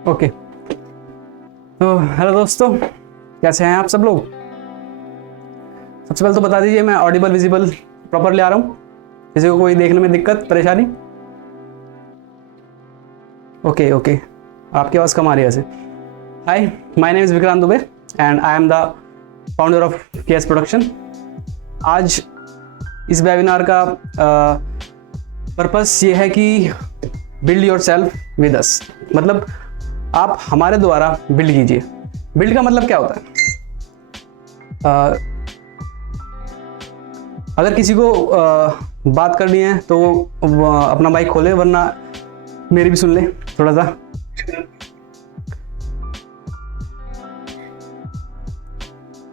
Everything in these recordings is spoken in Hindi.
ओके, तो हेलो दोस्तों, कैसे हैं आप सब लोग। सबसे पहले तो बता दीजिए मैं ऑडिबल विजिबल प्रॉपर ले आ रहा हूँ, किसी को कोई देखने में दिक्कत परेशानी। ओके ओके, आपकी आवाज़ कम आ रही है ऐसे। Hi, my name is Vikrant Dubey and I am the founder of KS production. आज इस वेबिनार का पर्पस ये है कि build yourself with us, मतलब आप हमारे द्वारा बिल्ड कीजिए। बिल्ड का मतलब क्या होता है? अगर किसी को बात करनी है तो वो अपना माइक खोले, वरना मेरी भी सुन ले थोड़ा सा।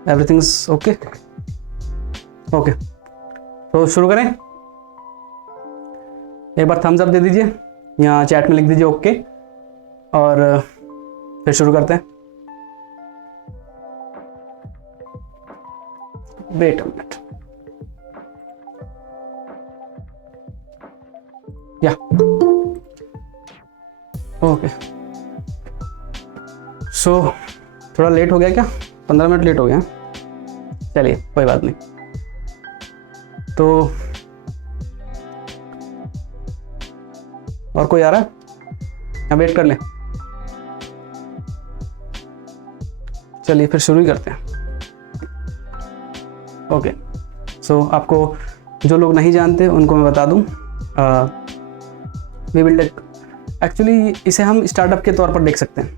एवरीथिंग्स ओके ओके, तो शुरू करें। एक बार थम्स अप दे दीजिए, यहाँ चैट में लिख दीजिए ओके, और फिर शुरू करते हैं। वेट अ मिनट, या ओके। सो थोड़ा लेट हो गया क्या? 15 मिनट लेट हो गया। चलिए कोई बात नहीं। तो और कोई आ रहा है या वेट कर लें? चलिए फिर शुरू ही करते हैं। ओके, सो आपको जो लोग नहीं जानते उनको मैं बता दूं, वी विल एक्चुअली इसे हम स्टार्टअप के तौर पर देख सकते हैं।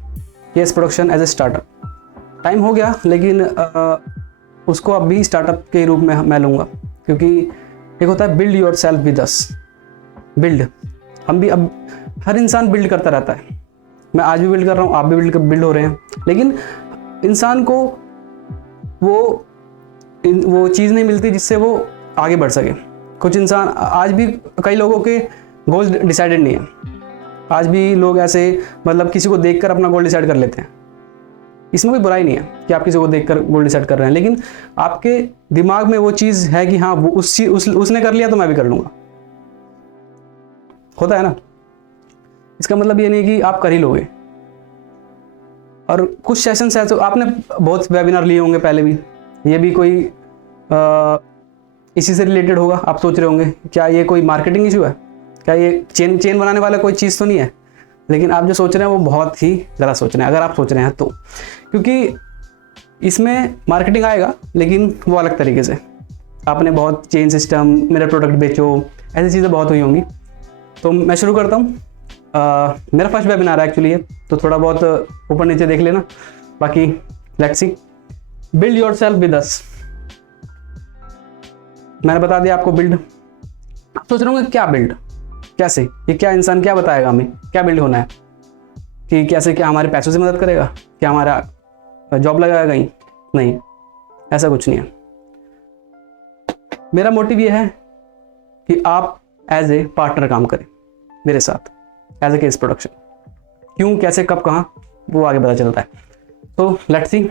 KS production as a startup time हो गया, लेकिन उसको अब भी स्टार्टअप के रूप में मैं लूँगा, क्योंकि एक होता है build yourself with us. Build, हम भी अब हर इंसान बिल्ड करता रहता है। मैं आज भी बिल्ड कर रहा हूँ, आप भी बिल्ड हो रहे हैं, लेकिन इंसान को वो चीज़ नहीं मिलती जिससे वो आगे बढ़ सके। कुछ इंसान आज भी, कई लोगों के गोल डिसाइडेड नहीं है। आज भी लोग ऐसे, मतलब किसी को देखकर अपना गोल डिसाइड कर लेते हैं। इसमें कोई बुराई नहीं है कि आप किसी को देखकर गोल डिसाइड कर रहे हैं, लेकिन आपके दिमाग में वो चीज़ है कि हाँ वो उसने कर लिया तो मैं भी कर लूँगा। होता है ना? इसका मतलब ये नहीं कि आप कर ही लोगे। और कुछ सेशंस है तो आपने बहुत वेबिनार लिए होंगे पहले भी, ये भी कोई इसी से रिलेटेड होगा। आप सोच रहे होंगे क्या ये कोई मार्केटिंग इशू है, क्या ये चेन बनाने वाला कोई चीज़ तो नहीं है? लेकिन आप जो सोच रहे हैं वो बहुत ही ज़्यादा सोच रहे हैं, अगर आप सोच रहे हैं तो। क्योंकि इसमें मार्केटिंग आएगा, लेकिन वो अलग तरीके से। आपने बहुत चेन सिस्टम, मेरा प्रोडक्ट बेचो, ऐसी चीज़ें बहुत हुई होंगी। तो मैं शुरू करता हूँ। मेरा फर्स्ट वेबिनार है एक्चुअली ये, तो थोड़ा बहुत ऊपर नीचे देख लेना। बाकी let's see. Build yourself with अस, मैंने बता दिया आपको बिल्ड। आप सोच रहे होंगे क्या बिल्ड, कैसे, ये क्या इंसान क्या बताएगा हमें क्या बिल्ड होना है, कि कैसे, क्या हमारे पैसों से मदद करेगा, क्या हमारा जॉब लगाएगा कहीं? नहीं, ऐसा कुछ नहीं है। मेरा मोटिव ये है कि आप एज ए पार्टनर काम करें मेरे साथ, एज ए केएस प्रोडक्शन। क्यों, कैसे, कब, कहाँ, वो आगे पता चलता है। तो let's see.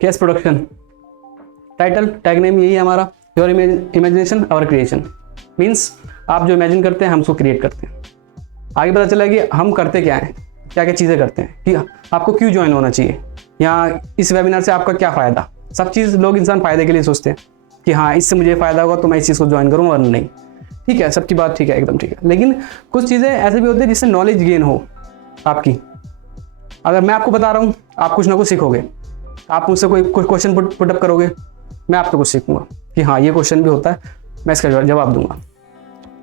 KS production title, tag name यही है हमारा, your imagination our creation. Means आप जो इमेजिन करते हैं हम उसको क्रिएट करते हैं। आगे पता चला कि हम करते क्या हैं, क्या क्या चीज़ें करते हैं, कि आपको क्यों ज्वाइन होना चाहिए, या इस वेबिनार से आपका क्या फ़ायदा। सब चीज़ लोग इंसान फ़ायदे के लिए सोचते हैं कि हाँ इससे मुझे फ़ायदा होगा तो मैं इस चीज़ को ज्वाइन करूँगा, वरना नहीं। ठीक है, सबकी बात ठीक है, एकदम ठीक है। लेकिन कुछ चीज़ें ऐसे भी होती है जिससे नॉलेज गेन हो आपकी। अगर मैं आपको बता रहा हूँ, आप कुछ ना कुछ सीखोगे। आप मुझसे कोई क्वेश्चन पुटअप करोगे, मैं आपसे कुछ सीखूंगा कि हाँ ये क्वेश्चन भी होता है, मैं इसका जवाब दूंगा।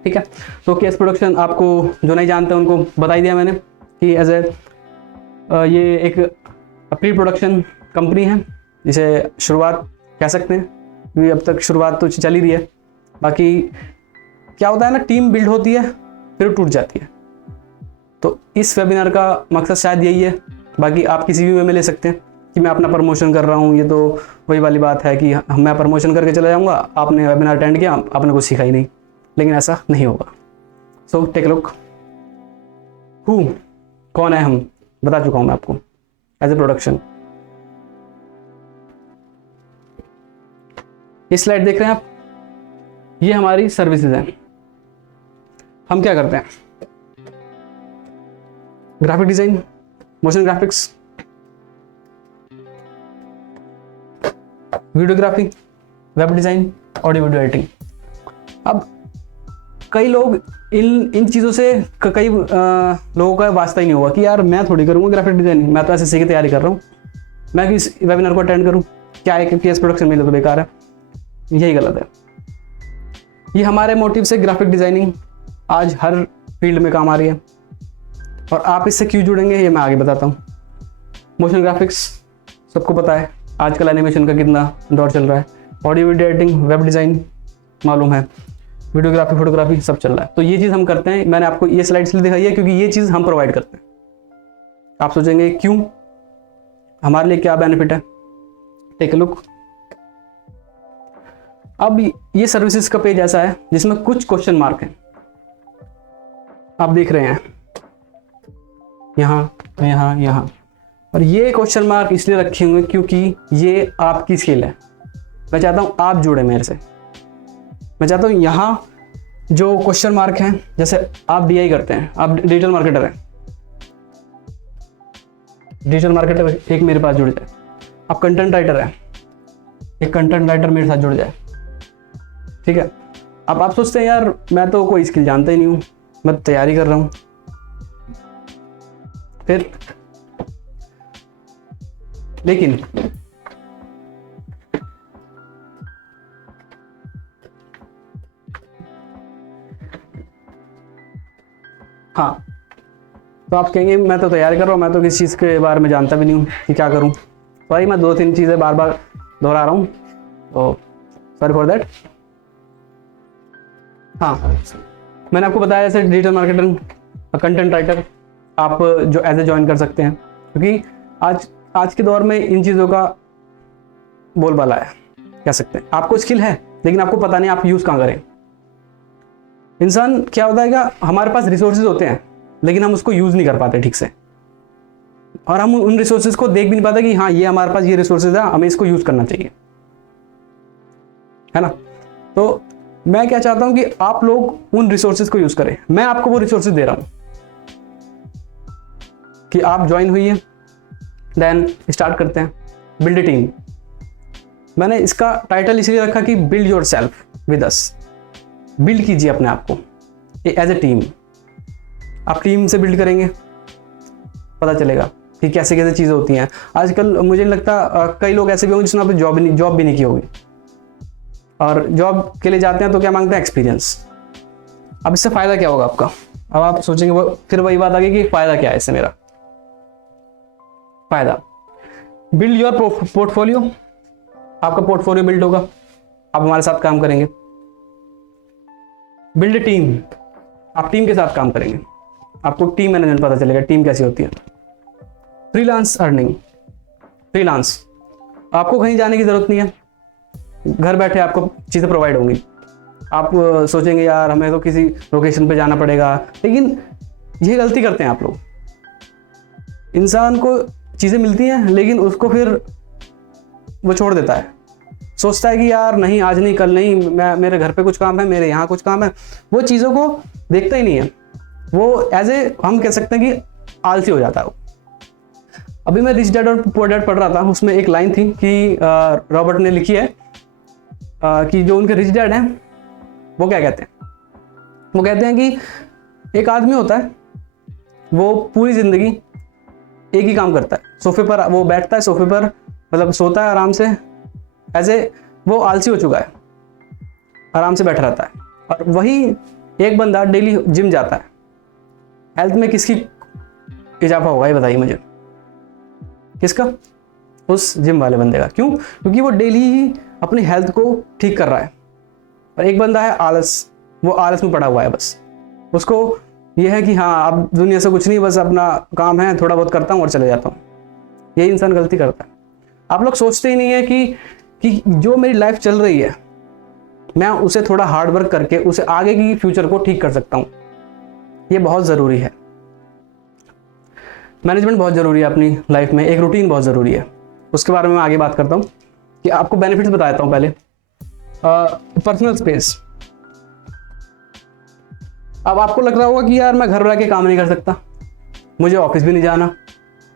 ठीक है, तो केएस प्रोडक्शन, आपको जो नहीं जानते उनको बता ही दिया मैंने कि एज ए ये एक प्री प्रोडक्शन कंपनी है, जिसे शुरुआत कह सकते हैं, क्योंकि अब तक शुरुआत तो चल ही रही है। बाकी क्या होता है ना, टीम बिल्ड होती है फिर टूट जाती है। तो इस वेबिनार का मकसद शायद यही है। बाकी आप किसी भी वे में ले सकते हैं कि मैं अपना प्रमोशन कर रहा हूँ, ये तो वही वाली बात है कि मैं प्रमोशन करके चला जाऊँगा, आपने वेबिनार अटेंड किया, आपने कुछ सीखा ही नहीं। लेकिन ऐसा नहीं होगा। So take a look. Who, कौन है हम, बता चुका हूँ मैं आपको एज ए प्रोडक्शन। इस स्लाइड देख रहे हैं आप, ये हमारी सर्विसेज हैं। हम क्या करते हैं, graphic design, motion graphics, videography, web design, audio video editing. अब कई लोग इन चीज़ों से कई लोगों का वास्ता ही नहीं होगा कि यार मैं थोड़ी करूँगा ग्राफिक डिजाइनिंग, मैं तो एसएससी की तैयारी कर रहा हूँ, मैं किस वेबिनार को अटेंड करूँ, क्या है कि केस प्रोडक्शन मिले तो बेकार है। यही गलत है। ये हमारे मोटिव से ग्राफिक डिजाइनिंग आज हर फील्ड में काम आ रही है, और आप इससे क्यों जुड़ेंगे ये मैं आगे बताता हूँ। मोशन ग्राफिक्स सबको पता है, आजकल एनिमेशन का कितना दौर चल रहा है। Audio video editing, web design मालूम है, वीडियोग्राफी, फोटोग्राफी सब चल रहा है। तो ये चीज़ हम करते हैं। मैंने आपको ये स्लाइड इसलिए दिखाई है क्योंकि ये चीज़ हम प्रोवाइड करते हैं। आप सोचेंगे क्यों, हमारे लिए क्या बेनिफिट है, टेक अ लुक। अब ये सर्विसेज का पेज ऐसा है जिसमें कुछ क्वेश्चन मार्क हैं, आप देख रहे हैं यहाँ यहाँ यहाँ, और ये क्वेश्चन मार्क इसलिए रखे हुए क्योंकि ये आपकी स्किल है। मैं चाहता हूँ आप जुड़े मेरे से। मैं चाहता हूँ यहाँ जो क्वेश्चन मार्क हैं, जैसे आप डीआई करते हैं, आप डिजिटल मार्केटर हैं, डिजिटल मार्केटर एक मेरे पास जुड़ जाए। आप कंटेंट राइटर हैं, एक कंटेंट राइटर मेरे साथ जुड़ जाए, ठीक है। अब आप सोचते हैं यार मैं तो कोई स्किल जानता ही नहीं हूँ, मैं तैयारी कर रहा हूँ, फिर लेकिन हाँ, तो आप कहेंगे मैं तो तैयारी कर रहा हूँ, मैं तो किसी चीज़ के बारे में जानता भी नहीं हूँ कि क्या करूँ। सॉरी, मैं 2-3 चीज़ें बार बार दोहरा रहा हूँ, तो सॉरी फॉर दैट। हाँ, मैंने आपको बताया जैसे डिजिटल मार्केटर, कंटेंट राइटर आप जो एज ए ज्वाइन कर सकते हैं, क्योंकि आज के दौर में इन चीज़ों का बोलबाला है, कह सकते हैं। आपको स्किल है लेकिन आपको पता नहीं आप यूज़ कहाँ करें। इंसान क्या होता है कि हमारे पास रिसोर्सेज होते हैं लेकिन हम उसको यूज़ नहीं कर पाते ठीक से, और हम उन रिसोर्सेज को देख भी नहीं पाते कि हाँ ये हमारे पास ये रिसोर्सेज है, हमें इसको यूज़ करना चाहिए, है ना। तो मैं क्या चाहता हूँ कि आप लोग उन रिसोर्सेज को यूज़ करें। मैं आपको वो रिसोर्सेज दे रहा हूँ कि आप ज्वाइन हुई है, देन स्टार्ट करते हैं बिल्ड टीम। मैंने इसका टाइटल इसलिए रखा कि build yourself with us. Build कीजिए अपने आप को एज ए टीम। आप टीम से बिल्ड करेंगे, पता चलेगा कि कैसे कैसे चीज़ें होती हैं। आजकल मुझे नहीं लगता कई लोग ऐसे भी होंगे जिसने अपनी जॉब भी नहीं की होगी, और जॉब के लिए जाते हैं तो क्या मांगते हैं, एक्सपीरियंस। अब इससे फ़ायदा क्या होगा आपका। अब आप सोचेंगे फिर वही बात आ गई कि फ़ायदा क्या है इससे मेरा। फ़ायदा, बिल्ड योर पोर्टफोलियो। आपका पोर्टफोलियो बिल्ड होगा, आप हमारे साथ काम करेंगे। बिल्ड टीम, आप टीम के साथ काम करेंगे, आपको टीम मैनेजमेंट पता चलेगा, टीम कैसी होती है। फ्रीलांस अर्निंग, फ्रीलांस, आपको कहीं जाने की ज़रूरत नहीं है, घर बैठे आपको चीज़ें प्रोवाइड होंगी। आप सोचेंगे यार हमें तो किसी लोकेशन पे जाना पड़ेगा, लेकिन यह गलती करते हैं आप लोग। इंसान को चीज़ें मिलती हैं लेकिन उसको फिर वो छोड़ देता है, सोचता है कि यार नहीं आज नहीं कल नहीं, मेरे घर पे कुछ काम है, मेरे यहाँ कुछ काम है। वो चीज़ों को देखता ही नहीं है, वो एज ए हम कह सकते हैं कि आलसी हो जाता है वो। अभी मैं रिच डैड और पुअर डैड पढ़ रहा था, उसमें एक लाइन थी कि रॉबर्ट ने लिखी है कि जो उनके रिच डैड हैं वो क्या कहते हैं, वो कहते हैं कि एक आदमी होता है, वो पूरी ज़िंदगी एक ही काम करता है, सोफे पर वो बैठता है, सोफे पर मतलब सोता है आराम से, ऐसे वो आलसी हो चुका है, आराम से बैठा रहता है। और वही एक बंदा डेली जिम जाता है। हेल्थ में किसकी इजाफा होगा ये बताइए मुझे, किसका, उस जिम वाले बंदे का। क्यों? क्योंकि वो डेली ही अपनी हेल्थ को ठीक कर रहा है। और एक बंदा है आलस, वो आलस में पड़ा हुआ है, बस उसको ये है कि हाँ अब दुनिया से कुछ नहीं, बस अपना काम है, थोड़ा बहुत करता हूँ और चले जाता हूँ। यही इंसान गलती करता है। आप लोग सोचते ही नहीं है कि जो मेरी लाइफ चल रही है मैं उसे थोड़ा हार्ड वर्क करके उसे आगे की फ्यूचर को ठीक कर सकता हूँ। ये बहुत ज़रूरी है। मैनेजमेंट बहुत ज़रूरी है अपनी लाइफ में, एक रूटीन बहुत ज़रूरी है। उसके बारे में मैं आगे बात करता हूँ कि आपको बेनिफिट्स बता देता हूँ पहले। Personal space. अब आपको लग रहा होगा कि यार मैं घर रह के काम नहीं कर सकता, मुझे ऑफिस भी नहीं जाना,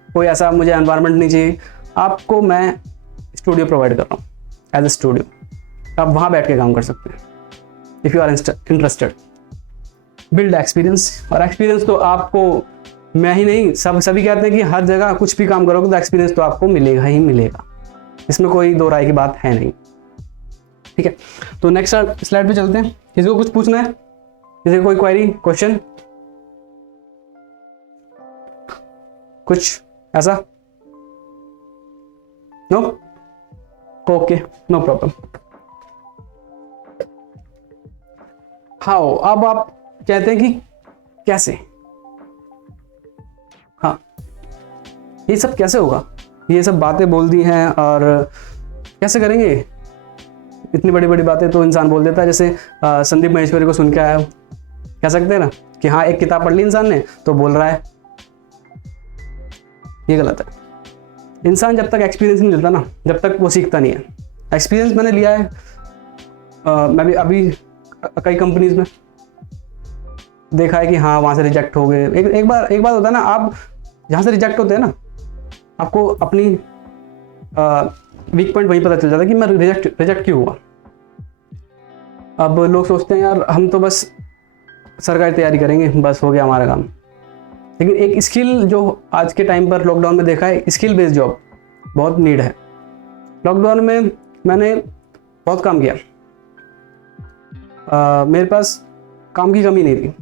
कोई ऐसा मुझे एनवायरनमेंट नहीं चाहिए। आपको मैं स्टूडियो प्रोवाइड कर रहा हूँ एज ए स्टूडियो, आप वहाँ बैठ के काम कर सकते हैं if you are interested. Build experience, और एक्सपीरियंस तो आपको मैं ही नहीं सभी कहते हैं कि हर जगह कुछ भी काम करोगे तो एक्सपीरियंस तो आपको मिलेगा ही मिलेगा, इसमें कोई दो राय की बात है नहीं। ठीक है, तो नेक्स्ट स्लाइड पे चलते हैं। किसी को कुछ पूछना है, किसी को कोई क्वेरी क्वेश्चन कुछ ऐसा? No, okay, no problem. How, अब आप कहते हैं कि कैसे, हाँ ये सब कैसे होगा, ये सब बातें बोल दी हैं और कैसे करेंगे? इतनी बड़ी बड़ी बातें तो इंसान बोल देता है, जैसे संदीप महेश्वरी को सुन के आया, कह सकते हैं ना कि हाँ एक किताब पढ़ ली इंसान ने तो बोल रहा है, ये गलत है। इंसान जब तक एक्सपीरियंस नहीं लेता ना, जब तक वो सीखता नहीं है। एक्सपीरियंस मैंने लिया है, मैं भी अभी कई कंपनीज में देखा है कि हाँ वहाँ से रिजेक्ट हो गए। एक बार होता है ना, आप जहाँ से रिजेक्ट होते हैं ना, आपको अपनी वीक पॉइंट वहीं पता चल जाता है कि मैं रिजेक्ट क्यों हुआ। अब लोग सोचते हैं यार हम तो बस सरकारी तैयारी करेंगे, बस हो गया हमारा काम। लेकिन एक स्किल जो आज के टाइम पर लॉकडाउन में देखा है, स्किल बेस्ड जॉब बहुत नीड है। लॉकडाउन में मैंने बहुत काम किया, मेरे पास काम की कमी नहीं थी।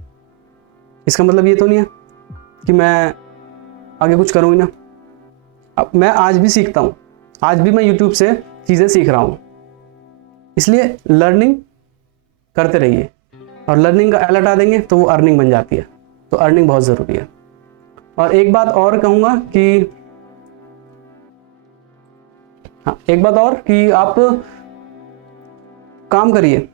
इसका मतलब ये तो नहीं है कि मैं आगे कुछ करूँ ही ना। अब मैं आज भी सीखता हूँ, आज भी मैं YouTube से चीज़ें सीख रहा हूँ। इसलिए लर्निंग करते रहिए, और लर्निंग का एल हटा देंगे तो वो अर्निंग बन जाती है। तो अर्निंग बहुत ज़रूरी है। और एक बात और कहूँगा कि हाँ, एक बात और कि आप काम करिए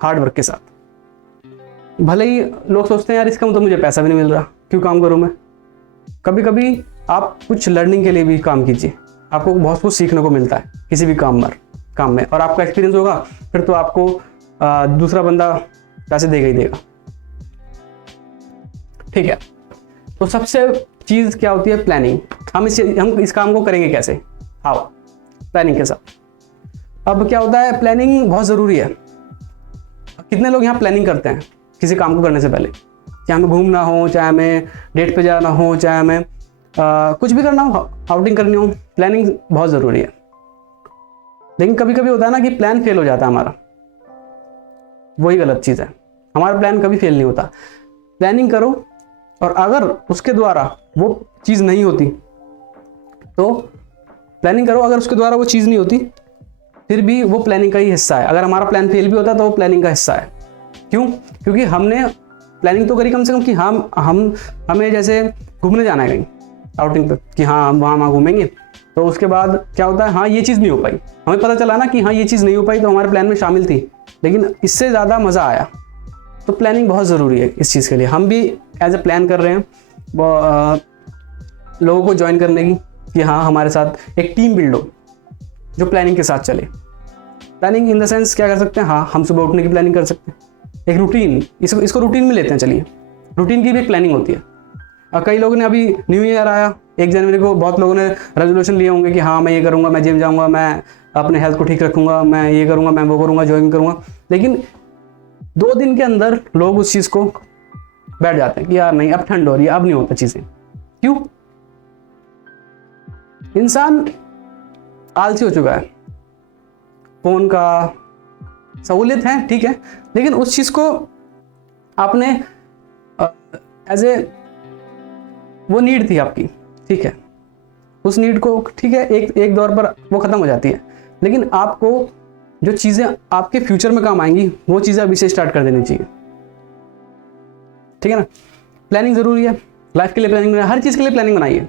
हार्ड वर्क के साथ। भले ही लोग सोचते हैं यार इसका मतलब मुझे पैसा भी नहीं मिल रहा, क्यों काम करूँ मैं। कभी कभी आप कुछ लर्निंग के लिए भी काम कीजिए, आपको बहुत कुछ सीखने को मिलता है किसी भी काम में, और आपका एक्सपीरियंस होगा फिर तो आपको दूसरा बंदा पैसे देगा ही देगा। ठीक है, तो सबसे चीज़ क्या होती है, प्लानिंग। हम इस काम को करेंगे कैसे, हाउ, प्लानिंग के साथ। अब क्या होता है, प्लानिंग बहुत ज़रूरी है। कितने लोग यहाँ प्लानिंग करते हैं किसी काम को करने से पहले, चाहे हमें घूमना हो, चाहे हमें डेट पे जाना हो, चाहे हमें कुछ भी करना हो, आउटिंग करनी हो, प्लानिंग बहुत ज़रूरी है। लेकिन कभी कभी होता है ना कि प्लान फेल हो जाता है हमारा, वही गलत चीज़ है। हमारा प्लान कभी फेल नहीं होता। प्लानिंग करो, और अगर उसके द्वारा वो चीज़ नहीं होती तो प्लानिंग करो, अगर उसके द्वारा वो चीज़ नहीं होती फिर भी वो प्लानिंग का ही हिस्सा है। अगर हमारा प्लान फेल भी होता तो वो प्लानिंग का हिस्सा है। क्यों? क्योंकि हमने प्लानिंग तो करी कम से कम कि हमें जैसे घूमने जाना है कहीं आउटिंग पे, कि हाँ हम वहाँ घूमेंगे। तो उसके बाद क्या होता है, हाँ ये चीज़ नहीं हो पाई, हमें पता चला ना कि हाँ ये चीज़ नहीं हो पाई, तो हमारे प्लान में शामिल थी, लेकिन इससे ज़्यादा मज़ा आया। तो प्लानिंग बहुत ज़रूरी है इस चीज़ के लिए। हम भी एज ए प्लान कर रहे हैं लोगों को ज्वाइन करने की, कि हाँ हमारे साथ एक टीम बिल्ड हो जो प्लानिंग के साथ चले। प्लानिंग इन द सेंस क्या कर सकते हैं, हाँ हम सुबह उठने की प्लानिंग कर सकते हैं, एक रूटीन, इसको रूटीन में लेते हैं। चलिए, रूटीन की भी एक प्लानिंग होती है। और कई लोगों ने अभी न्यू ईयर आया 1 जनवरी को, बहुत लोगों ने रेजोल्यूशन लिए होंगे कि हाँ मैं ये करूँगा, मैं जिम जाऊँगा, मैं अपने हेल्थ को ठीक रखूँगा, मैं ये करूँगा, मैं वो करूँगा, जॉगिंग करूँगा। लेकिन 2 दिन के अंदर लोग उस चीज़ को बैठ जाते हैं कि यार नहीं अब ठंड हो रही है, अब नहीं होता चीज़ें। क्यों? इंसान आलसी हो चुका है। फोन का सहूलियत है ठीक है, लेकिन उस चीज़ को आपने एज ए वो नीड थी आपकी, ठीक है, उस नीड को ठीक है एक दौर पर वो ख़त्म हो जाती है। लेकिन आपको जो चीज़ें आपके फ्यूचर में काम आएंगी वो चीज़ें अभी से स्टार्ट कर देनी चाहिए। ठीक है ना? प्लानिंग ज़रूरी है, लाइफ के लिए प्लानिंग, हर चीज़ के लिए प्लानिंग बनाइए।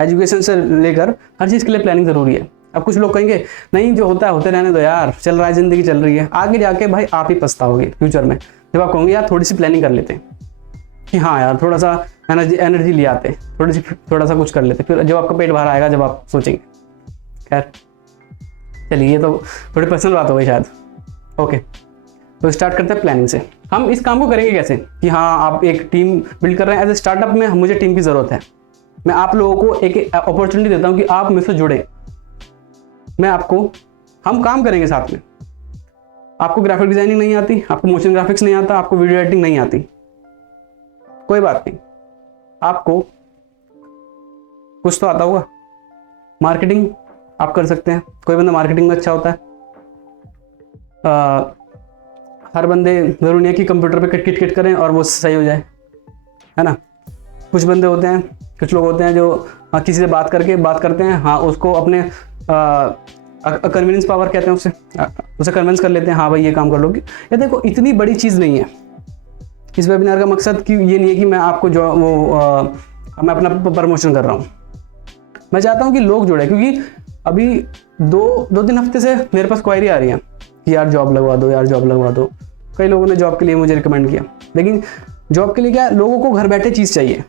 एजुकेशन से लेकर हर चीज़ के लिए प्लानिंग ज़रूरी है। अब कुछ लोग कहेंगे नहीं जो होता है होते रहने दो यार, चल रहा है, ज़िंदगी चल रही है। आगे जाके भाई आप ही पछताओगे फ्यूचर में, जब आप कहोगे यार थोड़ी सी प्लानिंग कर लेते हैं कि हाँ यार थोड़ा सा एनर्जी ले आते, थोड़ा सा कुछ कर लेते, फिर जब आपका पेट बाहर आएगा जब आप सोचेंगे। खैर चलिए, ये तो थोड़ी पर्सनल बात हो गई शायद। ओके, तो स्टार्ट करते हैं प्लानिंग से। हम इस काम को करेंगे कैसे कि हाँ आप एक टीम बिल्ड कर रहे हैं। एज ए स्टार्टअप में मुझे टीम की ज़रूरत है। मैं आप लोगों को एक अपॉर्चुनिटी देता हूँ कि आप मुझसे जुड़े। हम काम करेंगे साथ में। आपको ग्राफिक डिजाइनिंग नहीं आती, आपको मोशन ग्राफिक्स नहीं आता, आपको वीडियो एडिटिंग नहीं आती, कोई बात नहीं, आपको कुछ तो आता होगा। मार्केटिंग आप कर सकते हैं, कोई बंदा मार्केटिंग में अच्छा होता है। हर बंदे जरूरी नहीं है कि कंप्यूटर पे किट किट करें और वो सही हो जाए, है ना। कुछ बंदे होते हैं, कुछ लोग होते हैं जो किसी से बात करते हैं, हाँ उसको अपने कन्वीनियंस पावर कहते हैं, उसे कन्विंस कर लेते हैं, हाँ भाई ये काम कर लोगे। ये देखो इतनी बड़ी चीज़ नहीं है। इस वेबिनार का मकसद कि ये नहीं है कि मैं आपको मैं अपना प्रमोशन कर रहा हूँ। मैं चाहता हूँ कि लोग जुड़े, क्योंकि अभी 2-3 हफ्ते से मेरे पास क्वायरी आ रही है कि यार जॉब लगवा दो, यार जॉब लगवा दो। कई लोगों ने जॉब के लिए मुझे रिकमेंड किया, लेकिन जॉब के लिए क्या, लोगों को घर बैठे चीज़ चाहिए।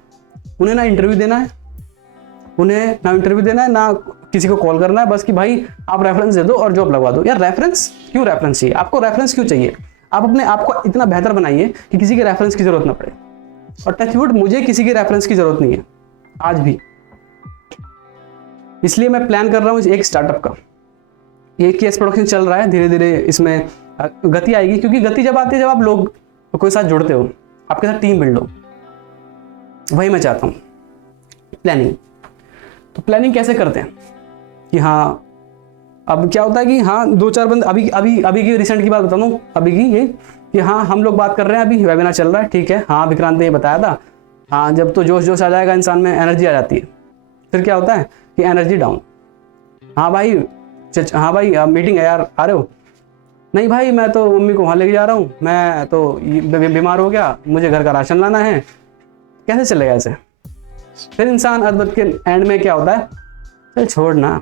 उन्हें ना इंटरव्यू देना है, ना किसी को कॉल करना है, बस कि भाई आप रेफरेंस दे दो और जॉब लगवा दो। यार रेफरेंस चाहिए? आपको रेफरेंस क्यों चाहिए? आप अपने आप को इतना बेहतर बनाइए कि किसी के रेफरेंस की जरूरत ना पड़े। और टच वुड, मुझे किसी के रेफरेंस की जरूरत नहीं है आज भी। इसलिए मैं प्लान कर रहा हूँ एक स्टार्टअप का। ये केस प्रोडक्शन चल रहा है, धीरे धीरे इसमें गति आएगी, क्योंकि गति जब आती है जब आप लोग कोई साथ जुड़ते हो, आपके साथ टीम बिल्ड हो। वही मैं चाहता हूँ। प्लानिंग, तो प्लानिंग कैसे करते हैं कि हाँ, अब क्या होता है कि हाँ 2-4 बंद अभी की रिसेंट की बात बताता हूँ, अभी की ये कि हाँ हम लोग बात कर रहे हैं, अभी वेबिनार चल रहा है, ठीक है। हाँ विक्रांत ने ये बताया था, हाँ जब तो जोश आ जाएगा इंसान में, एनर्जी आ जाती है, फिर क्या होता है कि एनर्जी डाउन। हाँ भाई मीटिंग है यार, आ रहे हो? नहीं भाई मैं तो मम्मी को वहाँ लेके जा रहा हूँ, मैं तो बीमार हो गया, मुझे घर का राशन लाना है। कैसे चलेगा ऐसे? फिर इंसान अदबद के एंड में क्या होता है, चल छोड़ ना,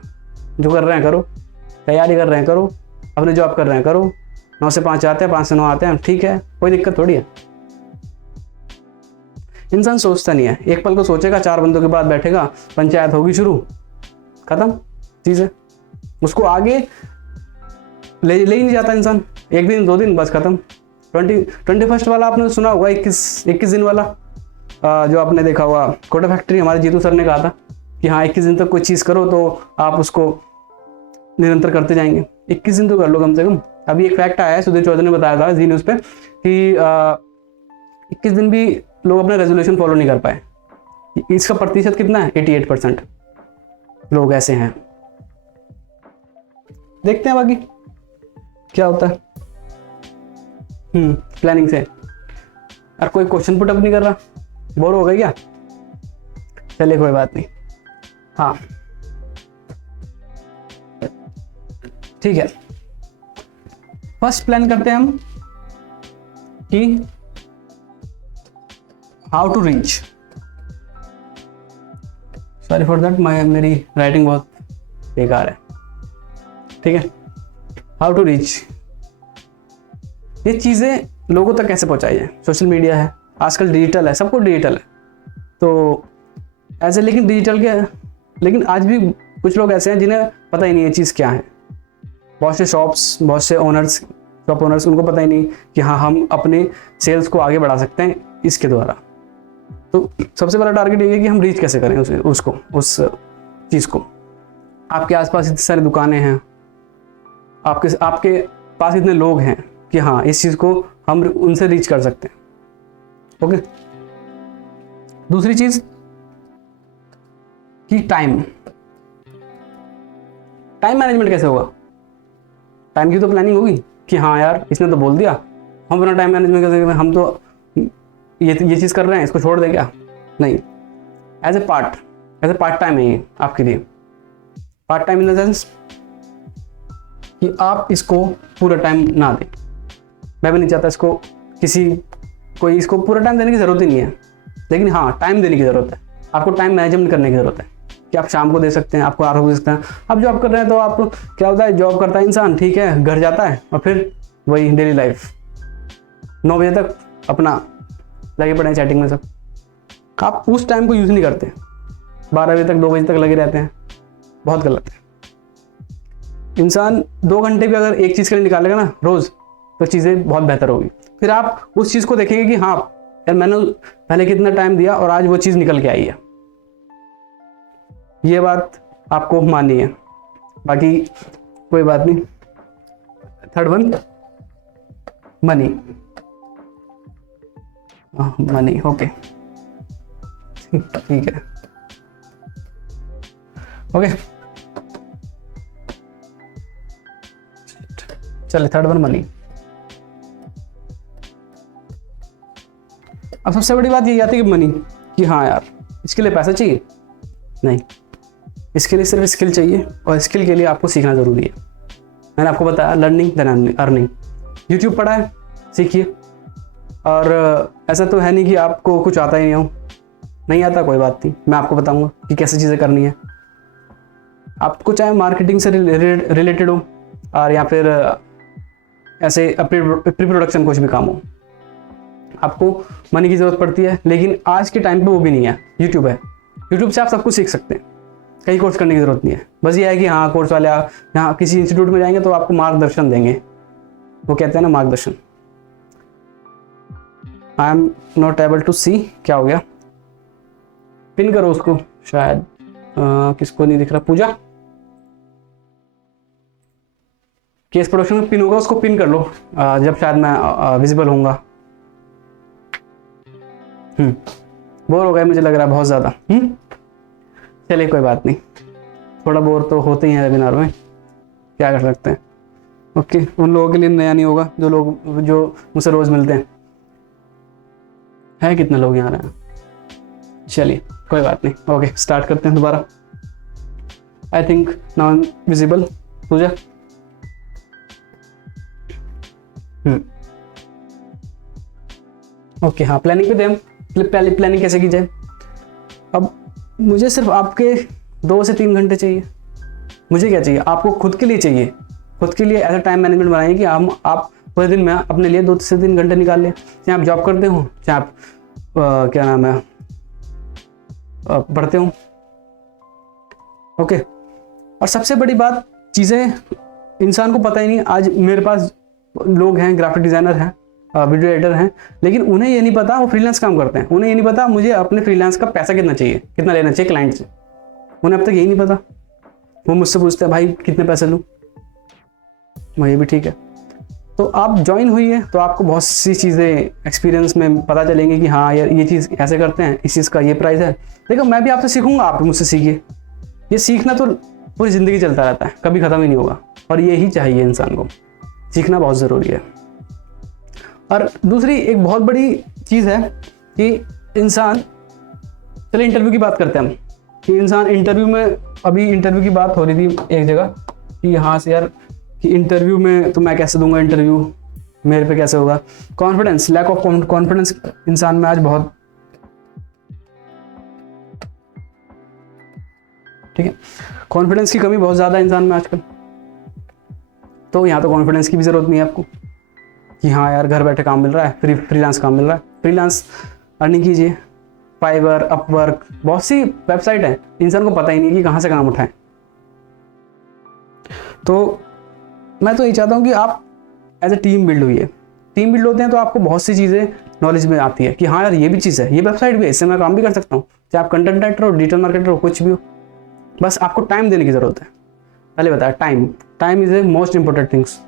जो कर रहे हैं करो, तैयारी कर रहे हैं करो, अपने जॉब कर रहे हैं करो, 9 से 5 आते हैं, 5 से 9 आते हैं, ठीक है, कोई दिक्कत थोड़ी है। इंसान सोचता नहीं है, एक पल को सोचेगा, 4 बंदों के बाद बैठेगा, पंचायत होगी शुरू, खत्म चीज़ है। उसको आगे ले ही नहीं जाता इंसान। 1 दिन 2 दिन बस खत्म। 21 वाला आपने सुना होगा, 21 दिन वाला, जो आपने देखा होगा कोटा फैक्ट्री, हमारे जीतू सर ने कहा था कि हाँ 21 दिन तक कोई चीज़ करो तो आप उसको निरंतर करते जाएंगे। 21 दिन तो कर लो कम से कम। अभी एक फैक्ट आया है, सुधीर चौधरी ने बताया था जी न्यूज़ पे कि 21 दिन भी लोग अपना रेजोल्यूशन फॉलो नहीं कर पाए। इसका प्रतिशत कितना है? 88% लोग ऐसे हैं। देखते हैं बाकी क्या होता है। प्लानिंग से। और कोई क्वेश्चन पुट अप नहीं कर रहा, बोर हो गए क्या? चलिए कोई बात नहीं। हाँ ठीक है, फर्स्ट प्लान करते हैं हम कि how to reach. Sorry for that, मेरी राइटिंग बहुत बेकार है, ठीक है। हाउ टू रीच, ये चीज़ें लोगों तक कैसे पहुंचाई जाए। सोशल मीडिया है आजकल, डिजिटल है, सब कुछ डिजिटल है, तो ऐसे लेकिन आज भी कुछ लोग ऐसे हैं जिन्हें पता ही नहीं ये चीज़ क्या है। बहुत से बहुत से शॉप ओनर्स, उनको पता ही नहीं कि हाँ हम अपने सेल्स को आगे बढ़ा सकते हैं इसके द्वारा। तो सबसे बड़ा टारगेट ये है कि हम रीच कैसे करें उस चीज़ को। आपके आसपास इतनी सारी दुकानें हैं, आपके पास इतने लोग हैं कि हाँ इस चीज़ को हम उनसे रीच कर सकते हैं। ओके, दूसरी चीज़ कि टाइम मैनेजमेंट कैसे होगा। टाइम की तो प्लानिंग होगी कि हाँ यार इसने तो बोल दिया, हम अपना टाइम मैनेजमेंट कैसे करें, हम तो ये चीज़ कर रहे हैं, इसको छोड़ दें क्या? नहीं, एज ए पार्ट टाइम है ये आपके लिए। Part time in the sense कि आप इसको पूरा टाइम ना दें। मैं भी नहीं चाहता इसको पूरा टाइम देने की ज़रूरत ही नहीं है, लेकिन हाँ टाइम देने की ज़रूरत है। आपको टाइम मैनेजमेंट करने की ज़रूरत है कि आप शाम को दे सकते हैं, आपको 8 को दे सकते हैं। आप जॉब कर रहे हैं तो आप क्या होता है, जॉब करता है इंसान, ठीक है, घर जाता है और फिर वही डेली लाइफ, 9 बजे तक अपना लगे पड़े हैं चैटिंग में सब। आप उस टाइम को यूज़ नहीं करते, 12 बजे तक 2 बजे तक लगे रहते हैं, बहुत गलत है। इंसान 2 घंटे भी अगर एक चीज़ के लिए निकालेगा ना रोज़, तो चीज़ें बहुत बेहतर होगी। फिर आप उस चीज़ को देखेंगे कि हाँ यार मैंने पहले कितना टाइम दिया और आज वो चीज़ निकल के आई है। ये बात आपको माननी है, बाकी कोई बात नहीं। Third one, money. Money, okay ठीक है, ओके चलिए। Third one, money. अब सबसे बड़ी बात ये आती है कि मनी, कि हाँ यार इसके लिए पैसा चाहिए, नहीं, इसके लिए सिर्फ स्किल चाहिए, और स्किल के लिए आपको सीखना ज़रूरी है। मैंने आपको बताया लर्निंग देन अर्निंग। यूट्यूब पढ़ा है, सीखिए। और ऐसा तो है नहीं कि आपको कुछ आता ही नहीं हो, नहीं आता कोई बात नहीं, मैं आपको बताऊंगा कि कैसे चीज़ें करनी है। आपको चाहे मार्केटिंग से रिलेटेड हो और या फिर ऐसे प्री प्रोडक्शन कुछ भी काम हो, आपको मनी की ज़रूरत पड़ती है। लेकिन आज के टाइम पे वो भी नहीं है, यूट्यूब है। यूट्यूब से आप सब कुछ सीख सकते हैं, कहीं कोर्स करने की ज़रूरत नहीं है। बस ये है कि हाँ कोर्स वाले यहाँ किसी इंस्टीट्यूट में जाएंगे तो आपको मार्गदर्शन देंगे, वो कहते हैं ना मार्गदर्शन। I am not able to see, क्या हो गया? पिन करो उसको, शायद किसको नहीं दिख रहा, पूजा केस प्रोडक्शन में पिन होगा, उसको पिन कर लो जब शायद मैं विजिबल होऊंगा। बोर हो गए मुझे लग रहा है बहुत ज़्यादा। चलिए कोई बात नहीं, थोड़ा बोर तो होते ही हैं वेबिनार में, क्या कर सकते हैं। ओके, उन लोगों के लिए नया नहीं होगा जो मुझसे रोज़ मिलते हैं। है कितने लोग यहाँ रहे हैं? चलिए कोई बात नहीं, ओके स्टार्ट करते हैं दोबारा। I think now visible Puja. Okay हाँ, प्लानिंग पे थे हम। पहले प्लानिंग कैसे की जाए? अब मुझे सिर्फ आपके 2 से 3 घंटे चाहिए। मुझे क्या चाहिए? आपको खुद के लिए चाहिए। खुद के लिए ऐसा टाइम मैनेजमेंट बनाइए कि आप पूरे दिन में अपने लिए 2 से 3 घंटे निकाल लें। चाहे आप जॉब करते हो, चाहे आप क्या नाम है पढ़ते हो। ओके, और सबसे बड़ी बात, चीज़ें इंसान को पता ही नहीं। आज मेरे पास लोग हैं, ग्राफिक डिज़ाइनर हैं, वीडियो एडिटर हैं, लेकिन उन्हें ये नहीं पता वो फ्रीलांस काम करते हैं। उन्हें ये नहीं पता मुझे अपने फ्रीलांस का पैसा कितना चाहिए, कितना लेना चाहिए क्लाइंट से। उन्हें अब तक यही नहीं पता। वो मुझसे पूछते हैं भाई कितने पैसे लूँ, मैं ये भी ठीक है। तो आप ज्वाइन हुई है तो आपको बहुत सी चीज़ें एक्सपीरियंस में पता चलेंगी कि हाँ यार ये चीज़ ऐसे करते हैं, इस चीज़ का ये प्राइस है। देखो मैं भी आपसे सीखूंगा, आप भी मुझसे सीखिए। ये सीखना तो पूरी ज़िंदगी चलता रहता है, कभी ख़त्म ही नहीं होगा, और ये ही चाहिए इंसान को। सीखना बहुत ज़रूरी है। और दूसरी एक बहुत बड़ी चीज़ है कि इंसान, चलिए इंटरव्यू की बात करते हैं हम, कि इंसान इंटरव्यू में, अभी इंटरव्यू की बात हो रही थी एक जगह कि हाँ से यार कि इंटरव्यू में तो मैं कैसे दूंगा इंटरव्यू, मेरे पे कैसे होगा। कॉन्फिडेंस, लैक ऑफ कॉन्फिडेंस इंसान में आज बहुत, ठीक है, कॉन्फिडेंस की कमी बहुत ज़्यादा है इंसान में आजकल। तो यहाँ तो कॉन्फिडेंस की भी ज़रूरत नहीं है आपको कि हाँ यार घर बैठे काम मिल रहा है, फ्रीलांस काम मिल रहा है, फ्रीलांस अर्निंग कीजिए। फाइवर, अपवर्क, बहुत सी वेबसाइट है, इंसान को पता ही नहीं कि कहाँ से काम उठाएं। तो मैं तो ये चाहता हूँ कि आप एज ए टीम बिल्ड हुई है। टीम बिल्ड होते हैं तो आपको बहुत सी चीज़ें नॉलेज में आती है कि हाँ यार ये भी चीज़ है, ये वेबसाइट भी है, इससे मैं काम भी कर सकता हूँ। चाहे आप कंटेंट राइटर हो, डिजिटल मार्केटर हो, कुछ भी हो, बस आपको टाइम देने की ज़रूरत है। पहले बताया time is a most important things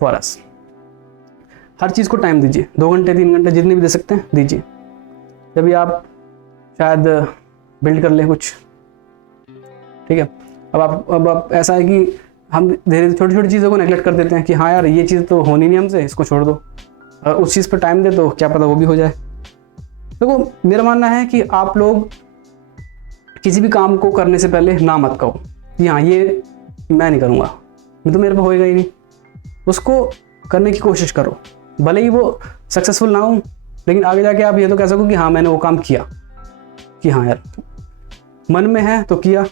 for us. हर चीज़ को टाइम दीजिए, 2 घंटे 3 घंटे जितने भी दे सकते हैं दीजिए। जब भी आप शायद बिल्ड कर लें कुछ, ठीक है। अब आप ऐसा है कि हम धीरे छोटी छोटी चीज़ों को नेगलेक्ट कर देते हैं कि हाँ यार ये चीज़ तो होनी नहीं हमसे, इसको छोड़ दो। और उस चीज़ पर टाइम दे तो क्या पता वो भी हो जाए। देखो मेरा मानना है कि आप लोग किसी भी काम को करने से पहले ना मत कहो कि हाँ ये मैं नहीं करूँगा, मैं तो मेरे पे होएगा ही नहीं। उसको करने की कोशिश करो, भले ही वो सक्सेसफुल ना हो, लेकिन आगे जाके आप ये तो कह सको कि हाँ मैंने वो काम किया, कि हाँ यार मन में है तो किया, है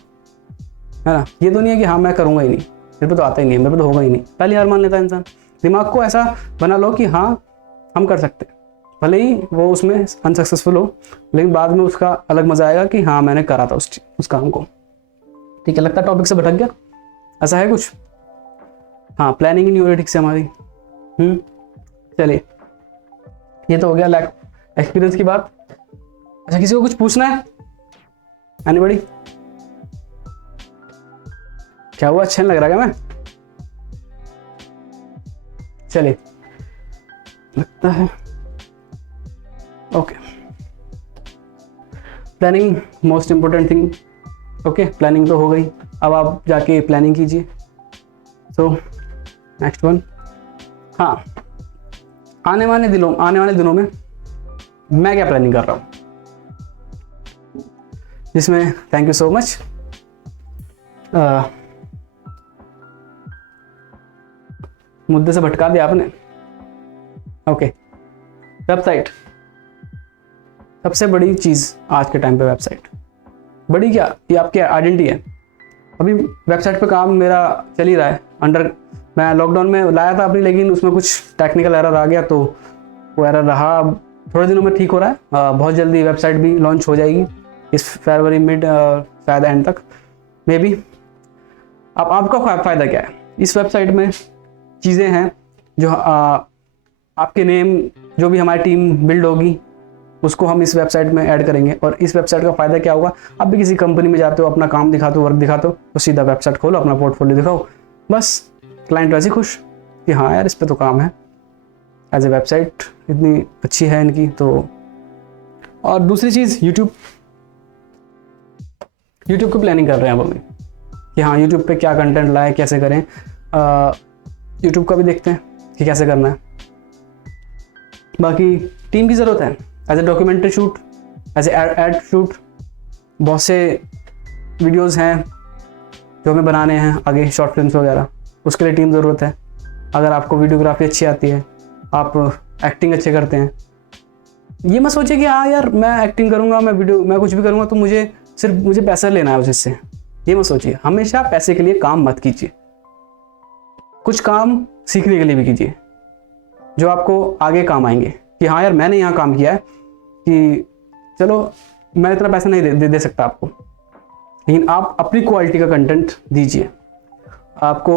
ना। ये तो नहीं है कि हाँ मैं करूँगा ही नहीं, मेरे पे तो आता ही नहीं है, मेरे पे तो होगा ही नहीं, पहले हार मान लेता है इंसान। दिमाग को ऐसा बना लो कि हाँ हम कर सकते हैं, भले ही वो उसमें अनसक्सेसफुल हो, लेकिन बाद में उसका अलग मजा आएगा कि हाँ मैंने करा था उस काम को। ठीक है, लगता है टॉपिक से भटक गया, ऐसा है कुछ। हाँ, प्लानिंग ही नहीं हो रही ठीक से हमारी। चलिए, ये तो हो गया लैक एक्सपीरियंस की बात। अच्छा, किसी को कुछ पूछना है? एनीबॉडी? क्या हुआ, अच्छा नहीं लग रहा क्या मैं? चलिए, लगता है okay. Planning most important thing. Okay, planning तो हो गई, अब आप जाके प्लानिंग कीजिए। सो नेक्स्ट वन, हाँ, आने वाले दिनों में मैं क्या प्लानिंग कर रहा हूँ, जिसमें थैंक यू सो मच। मुद्दे से भटका दिया आपने। ओके, वेबसाइट सबसे बड़ी चीज़ आज के टाइम पे। वेबसाइट बड़ी क्या, ये आपकी आइडेंटिटी है। अभी वेबसाइट पे काम मेरा चल ही रहा है मैं लॉकडाउन में लाया था अपनी, लेकिन उसमें कुछ टेक्निकल एरर आ गया, तो वो एरर रहा। अब थोड़े दिनों में ठीक हो रहा है। बहुत जल्दी वेबसाइट भी लॉन्च हो जाएगी, इस फरवरी मिड शायद एंड तक मे बी। अब आपका फ़ायदा क्या है इस वेबसाइट में? चीज़ें हैं जो आपके नेम, जो भी हमारी टीम बिल्ड होगी उसको हम इस वेबसाइट में ऐड करेंगे। और इस वेबसाइट का फ़ायदा क्या होगा, आप भी किसी कंपनी में जाते हो, अपना काम दिखाते हो, वर्क दिखाते हो, तो सीधा वेबसाइट खोलो, अपना पोर्टफोलियो दिखाओ, बस क्लाइंट वैसे खुश कि हाँ यार इस पे तो काम है, एज ए वेबसाइट इतनी अच्छी है इनकी। तो और दूसरी चीज़, यूट्यूब की प्लानिंग कर रहे हैं अब हमें कि हाँ यूट्यूब पे क्या कंटेंट लाए, कैसे करें। यूट्यूब का भी देखते हैं कि कैसे करना है। बाकी टीम की ज़रूरत है, as a documentary shoot, as a ad shoot, बहुत से वीडियोस हैं जो हमें बनाने हैं आगे, शॉर्ट फिल्म्स वगैरह, उसके लिए टीम ज़रूरत है। अगर आपको वीडियोग्राफी अच्छी आती है, आप एक्टिंग अच्छे करते हैं, ये मत सोचिए कि हाँ यार मैं एक्टिंग करूँगा, मैं कुछ भी करूँगा तो मुझे पैसा लेना है उससे। ये मत सोचिए, हमेशा पैसे के लिए काम मत कीजिए। कुछ काम सीखने के लिए भी कीजिए जो आपको आगे काम आएंगे, कि हाँ यार मैंने यहाँ काम किया है, कि चलो मैं इतना पैसा नहीं दे सकता आपको, लेकिन आप अपनी क्वालिटी का कंटेंट दीजिए। आपको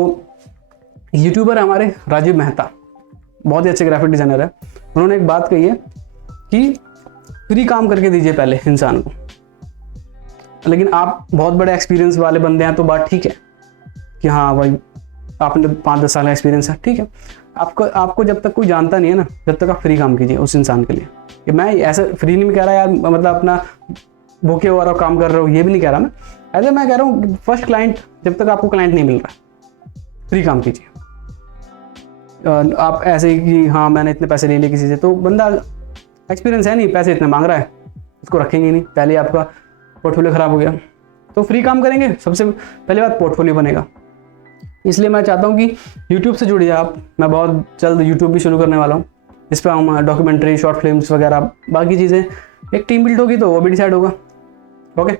यूट्यूबर है हमारे राजीव मेहता, बहुत ही अच्छे ग्राफिक डिज़ाइनर है, उन्होंने एक बात कही है कि फ्री काम करके दीजिए पहले इंसान को। लेकिन आप बहुत बड़े एक्सपीरियंस वाले बंदे हैं तो बात ठीक है कि हाँ भाई आपने 5-10 साल का एक्सपीरियंस है, ठीक है। आपको जब तक कोई जानता नहीं है ना, जब तक आप फ्री काम कीजिए उस इंसान के लिए। कि मैं ऐसे फ्री नहीं कह रहा यार, मतलब अपना भूखे हो रहा हो काम कर रहे हो, ये भी नहीं कह रहा मैं। ऐसे मैं कह रहा हूँ फर्स्ट क्लाइंट, जब तक आपको क्लाइंट नहीं मिल रहा फ्री काम कीजिए। आप ऐसे ही कि हाँ मैंने इतने पैसे ले लिए किसी से, तो बंदा एक्सपीरियंस है नहीं, पैसे इतने मांग रहा है, उसको रखेंगे नहीं, पहले आपका पोर्टफोलियो ख़राब हो गया। तो फ्री काम करेंगे, सबसे पहले बात पोर्टफोलियो बनेगा। इसलिए मैं चाहता हूँ कि यूट्यूब से जुड़िए आप। मैं बहुत जल्द यूट्यूब भी शुरू करने वाला हूँ, इस पर हम डॉक्यूमेंट्री, शॉर्ट फिल्म्स वगैरह बाकी चीज़ें, एक टीम बिल्ड होगी तो वो भी डिसाइड होगा। ओके,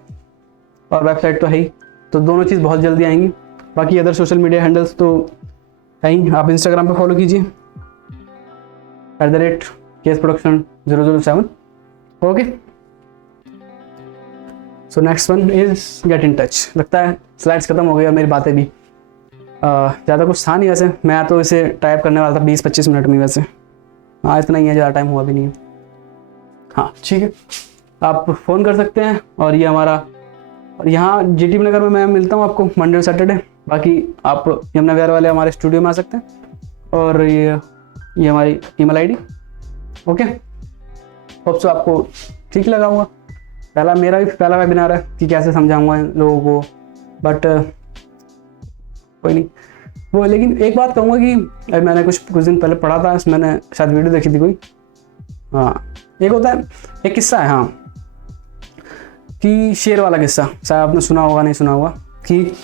और वेबसाइट तो है ही, तो दोनों चीज़ बहुत जल्दी आएंगी। बाकी अदर सोशल मीडिया हैंडल्स तो है ही, आप इंस्टाग्राम पे फॉलो कीजिए @KSProduction007। Okay, so next one is get in touch. लगता है स्लाइड्स खत्म हो गई और मेरी बातें भी, ज़्यादा कुछ था नहीं वैसे। मैं तो इसे टाइप करने वाला था 20-25 मिनट में वैसे। हाँ इतना ही है, ज़्यादा टाइम हुआ भी नहीं है। हाँ ठीक है, आप फ़ोन कर सकते हैं। और ये हमारा, और यहाँ GT नगर में मैं मिलता हूँ आपको मंडे और सैटरडे। बाकी आप यमुना विहार वाले हमारे स्टूडियो में आ सकते हैं। और ये हमारी email ID। Okay, hope so आपको ठीक लगा होगा। मेरा भी पहला वेबिनार है कि कैसे समझाऊंगा इन लोगों को, बट कोई नहीं वो। लेकिन एक बात कहूँगा कि अभी मैंने कुछ दिन पहले पढ़ा था, मैंने शायद वीडियो देखी थी कोई, हाँ एक होता है, एक किस्सा है हाँ, कि शेर वाला किस्सा, शायद आपने सुना होगा नहीं सुना होगा, कि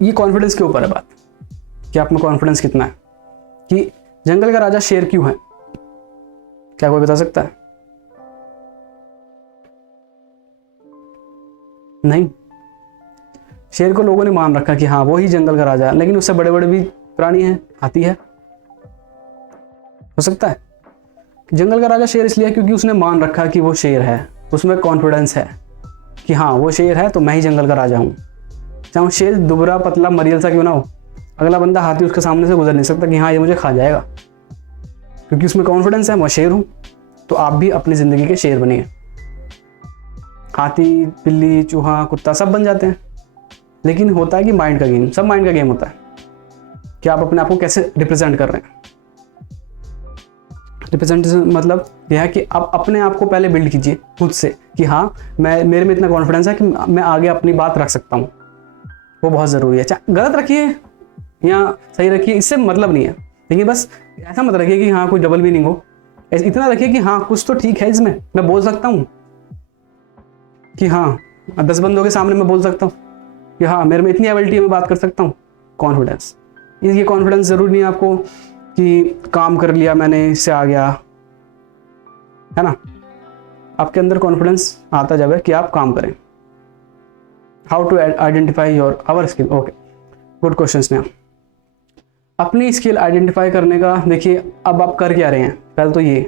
ये कॉन्फिडेंस के ऊपर है बात, कि आप में कॉन्फिडेंस कितना है। कि जंगल का राजा शेर क्यों है, क्या कोई बता सकता है? नहीं, शेर को लोगों ने मान रखा कि हाँ वो ही जंगल का राजा है, लेकिन उससे बड़े बड़े भी प्राणी हैं, हाथी है, हो सकता है। जंगल का राजा शेर इसलिए है क्योंकि उसने मान रखा कि वो शेर है, उसमें कॉन्फिडेंस है कि हाँ वो शेर है तो मैं ही जंगल का राजा हूँ। चाहे वो शेर दुबरा पतला मरियल सा क्यों ना हो, अगला बंदा हाथी उसके सामने से गुजर नहीं सकता कि हाँ ये मुझे खा जाएगा। क्योंकि उसमें कॉन्फिडेंस है, मैं शेर हूँ। तो आप भी अपनी ज़िंदगी के शेर बनिए। हाथी, बिल्ली, चूहा, कुत्ता सब बन जाते हैं, लेकिन होता है कि माइंड का गेम, सब माइंड का गेम होता है कि आप अपने आप को कैसे रिप्रेजेंट कर रहे हैं। रिप्रेजेंटेशन मतलब यह है कि आप अपने आप को पहले बिल्ड कीजिए खुद से कि हाँ, मैं मेरे में इतना कॉन्फिडेंस है कि मैं आगे अपनी बात रख सकता हूँ। वो बहुत ज़रूरी है। चाहे गलत रखिए या सही रखिए, इससे मतलब नहीं है, लेकिन बस ऐसा मत रखिए कि हाँ कोई डबल मीनिंग हो। इतना रखिए कि हाँ कुछ तो ठीक है इसमें, मैं बोल सकता हूँ कि हाँ 10 बंदों के सामने मैं बोल सकता हूँ कि हाँ मेरे में इतनी एबिलिटी है, मैं बात कर सकता हूँ। कॉन्फिडेंस, ये कॉन्फिडेंस ज़रूरी नहीं है आपको कि काम कर लिया मैंने, इससे आ गया, है ना। आपके अंदर कॉन्फिडेंस आता जब है कि आप काम करें। How to identify your our skill. Okay, good questions ने। अपनी स्किल आइडेंटिफाई करने का देखिए, अब आप कर क्या रहे हैं। पहले तो ये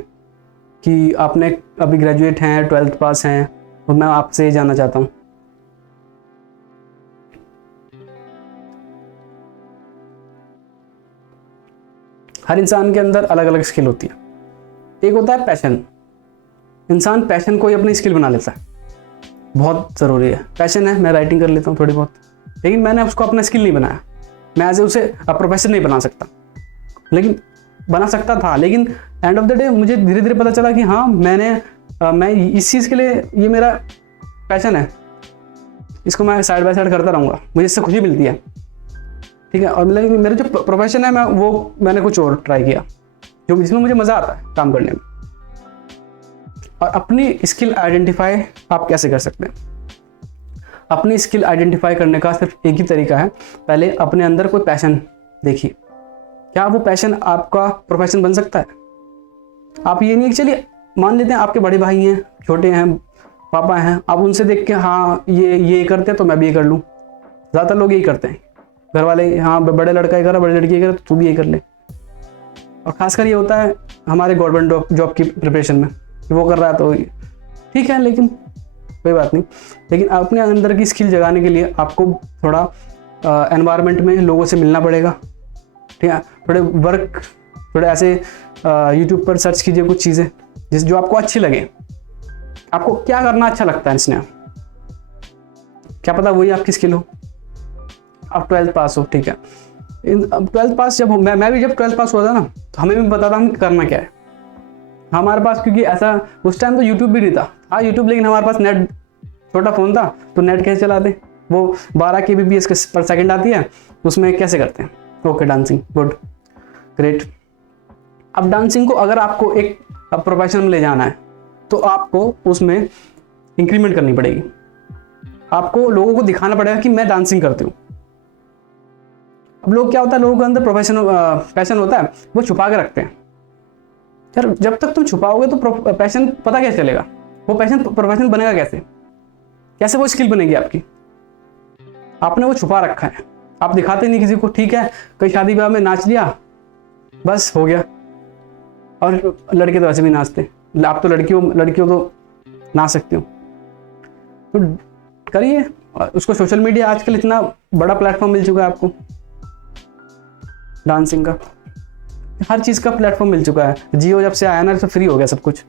कि आपने अभी ग्रेजुएट हैं, 12th पास हैं, और मैं आपसे ये जानना चाहता हूँ, हर इंसान के अंदर अलग अलग स्किल होती है। एक होता है पैशन, इंसान पैशन को ही अपनी स्किल बना लेता है, बहुत ज़रूरी है। पैशन है, मैं राइटिंग कर लेता हूँ थोड़ी बहुत, लेकिन मैंने उसको अपना स्किल नहीं बनाया। मैं एज ए उसे प्रोफेशन नहीं बना सकता, लेकिन बना सकता था। लेकिन एंड ऑफ द डे मुझे धीरे धीरे पता चला कि हाँ मैं इस चीज़ के लिए, ये मेरा पैशन है, इसको मैं साइड बाय साइड करता रहूँगा, मुझे इससे खुशी मिलती है, ठीक है। और मतलब मेरा जो प्रोफेशन है मैंने कुछ और ट्राई किया जो जिसमें मुझे मज़ा आता है काम करने में। और अपनी स्किल आइडेंटिफाई आप कैसे कर सकते हैं? अपनी स्किल आइडेंटिफाई करने का सिर्फ एक ही तरीका है, पहले अपने अंदर कोई पैशन देखिए, क्या वो पैशन आपका प्रोफेशन बन सकता है? आप ये नहीं कि चलिए मान लेते हैं आपके बड़े भाई हैं, छोटे हैं, पापा हैं, आप उनसे देख के हाँ ये करते हैं तो मैं भी ये कर लूँ। ज़्यादातर लोग यही करते हैं, घर वाले हाँ बड़े लड़का ये कर रहा, बड़ी लड़की ये कर, तो तू भी ये कर ले। और खासकर ये होता है हमारे गवर्नमेंट जॉब की प्रिपरेशन में, कि वो कर रहा है तो ठीक है, लेकिन कोई बात नहीं। लेकिन अपने अंदर की स्किल जगाने के लिए आपको थोड़ा एनवायरनमेंट में लोगों से मिलना पड़ेगा, ठीक है। थोड़े ऐसे यूट्यूब पर सर्च कीजिए कुछ चीज़ें जो आपको अच्छी लगे। आपको क्या करना अच्छा लगता है इसमें, क्या पता वही आपकी स्किल हो। आप 12th पास हो, ठीक है। अब 12th पास जब मैं भी जब 12th पास हुआ था ना, तो हमें भी पता था हम करना क्या है हमारे पास, क्योंकि ऐसा उस टाइम तो यूट्यूब भी नहीं था। हाँ यूट्यूब, लेकिन हमारे पास नेट, छोटा फ़ोन था, तो नेट कैसे चलाते, वो 12 kbps पर सेकंड आती है, उसमें कैसे करते हैं। Okay, dancing, good, great. अब डांसिंग को अगर आपको एक प्रोफेशन में ले जाना है तो आपको उसमें इंक्रीमेंट करनी पड़ेगी। आपको लोगों को दिखाना पड़ेगा कि मैं डांसिंग करती हूँ। अब लोग क्या होता है, लोगों के अंदर पैशन होता है, वो छुपा के रखते हैं। यार जब तक तुम छुपाओगे तो पैशन पता कैसे चलेगा, वो पैशन प्रोफेशन बनेगा कैसे वो स्किल बनेगी आपकी। आपने वो छुपा रखा है, आप दिखाते नहीं किसी को, ठीक है। कहीं शादी ब्याह में नाच लिया, बस हो गया। और लड़के तो वैसे भी नाचते, आप तो लड़कियों तो नाच सकते हो, तो करिए उसको। सोशल मीडिया आजकल इतना बड़ा प्लेटफॉर्म मिल चुका है आपको, डांसिंग का हर चीज़ का प्लेटफॉर्म मिल चुका है। जियो जब से आया ना, तो फ्री हो गया सब कुछ।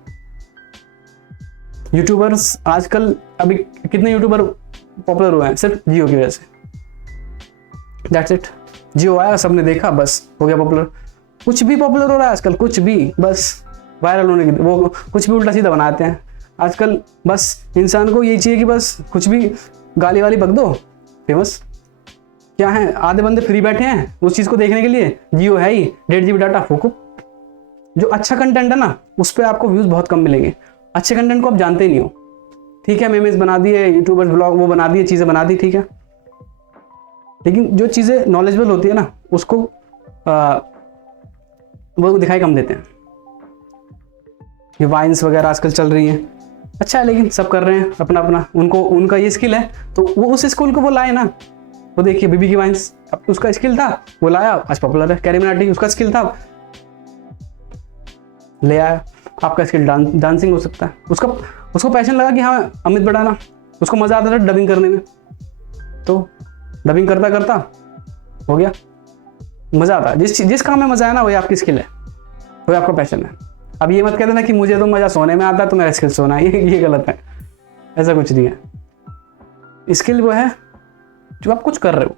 यूट्यूबर्स आजकल, अभी कितने यूट्यूबर पॉपुलर हुए हैं सिर्फ जियो की वजह से। दैट्स इट, जियो आया, सबने देखा, बस हो गया पॉपुलर। कुछ भी पॉपुलर हो रहा है आजकल, कुछ भी, बस वायरल होने की, वो कुछ भी उल्टा सीधा बनाते हैं आजकल। बस इंसान को यही चाहिए कि बस कुछ भी गाली वाली बक दो, फेमस। क्या है, आधे बंदे फ्री बैठे हैं उस चीज़ को देखने के लिए, जियो है ही, 1.5 GB डाटा फूको। जो अच्छा कंटेंट है ना, उस पर आपको व्यूज़ बहुत कम मिलेंगे। अच्छे कंटेंट को आप जानते ही नहीं हो, ठीक है। मेमेज बना दिए, यूट्यूबर्स ब्लॉग वो बना दिए, चीज़ें बना दी, ठीक है। लेकिन जो चीज़ें नॉलेजेबल होती है ना, उसको वो दिखाई कम देते हैं। ये वाइन्स वगैरह आजकल चल रही हैं, अच्छा है, लेकिन सब कर रहे हैं अपना अपना। उनका ये स्किल है तो वो उस स्किल को वो लाए ना। वो देखिए बीबी की वाइन्स, अब उसका स्किल था, वो लाया, आज पॉपुलर है। कैरी मिनाटी, उसका स्किल था, ले आया। आपका स्किल डांसिंग हो सकता है। उसको पैशन लगा कि हाँ अमित बढ़ाना, उसको मज़ा आता था डबिंग करने में, तो डबिंग करता करता हो गया, मज़ा आता है। जिस काम में मज़ा आया ना, वही आपकी स्किल है। तो आपका पैशन है। अब ये मत कहते ना कि मुझे तो मज़ा सोने में आता है तो मेरा स्किल सोना है, ये गलत है, ऐसा कुछ नहीं है। स्किल वो है जो आप कुछ कर रहे हो,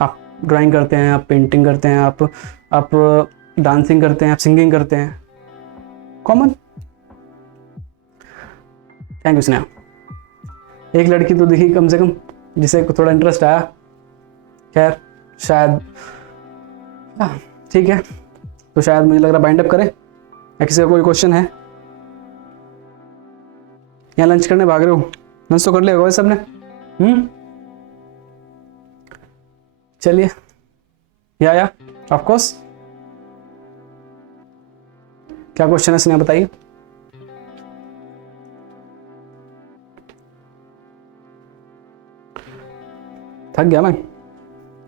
आप ड्राइंग करते हैं, आप पेंटिंग करते हैं, आप डांसिंग करते हैं, आप सिंगिंग करते हैं, कॉमन। Thank you Sneha. एक लड़की तो दिखी कम से कम जिसे थोड़ा इंटरेस्ट आया। खैर शायद ठीक है, तो शायद मुझे लग रहा बाइंड अप करें, या किसी का कोई क्वेश्चन है? यहाँ लंच करने भाग रहे हो? लंच तो कर लिया होगा सबने। चलिए, या ऑफ कोर्स। क्या क्वेश्चन है स्नेहा, बताइए। थक गया मैं।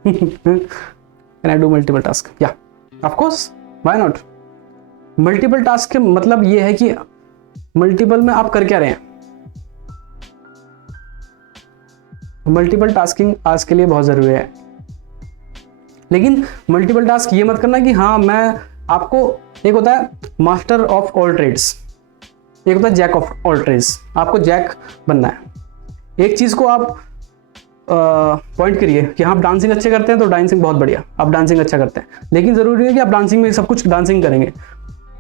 Can I do multiple task? Yeah, of course. Why not? Multiple task के मतलब ये है कि मल्टीपल में आप कर क्या रहे हैं। मल्टीपल टास्किंग आज के लिए बहुत जरूरी है, लेकिन मल्टीपल टास्क ये मत करना कि हाँ मैं आपको, एक होता है मास्टर ऑफ ऑल ट्रेड्स, एक होता है जैक ऑफ ऑल ट्रेड्स। आपको जैक बनना है। एक चीज को आप पॉइंट करिए कि हाँ आप डांसिंग अच्छे करते हैं तो डांसिंग बहुत बढ़िया, आप डांसिंग अच्छा करते हैं, लेकिन ज़रूरी है कि आप डांसिंग में सब कुछ डांसिंग करेंगे।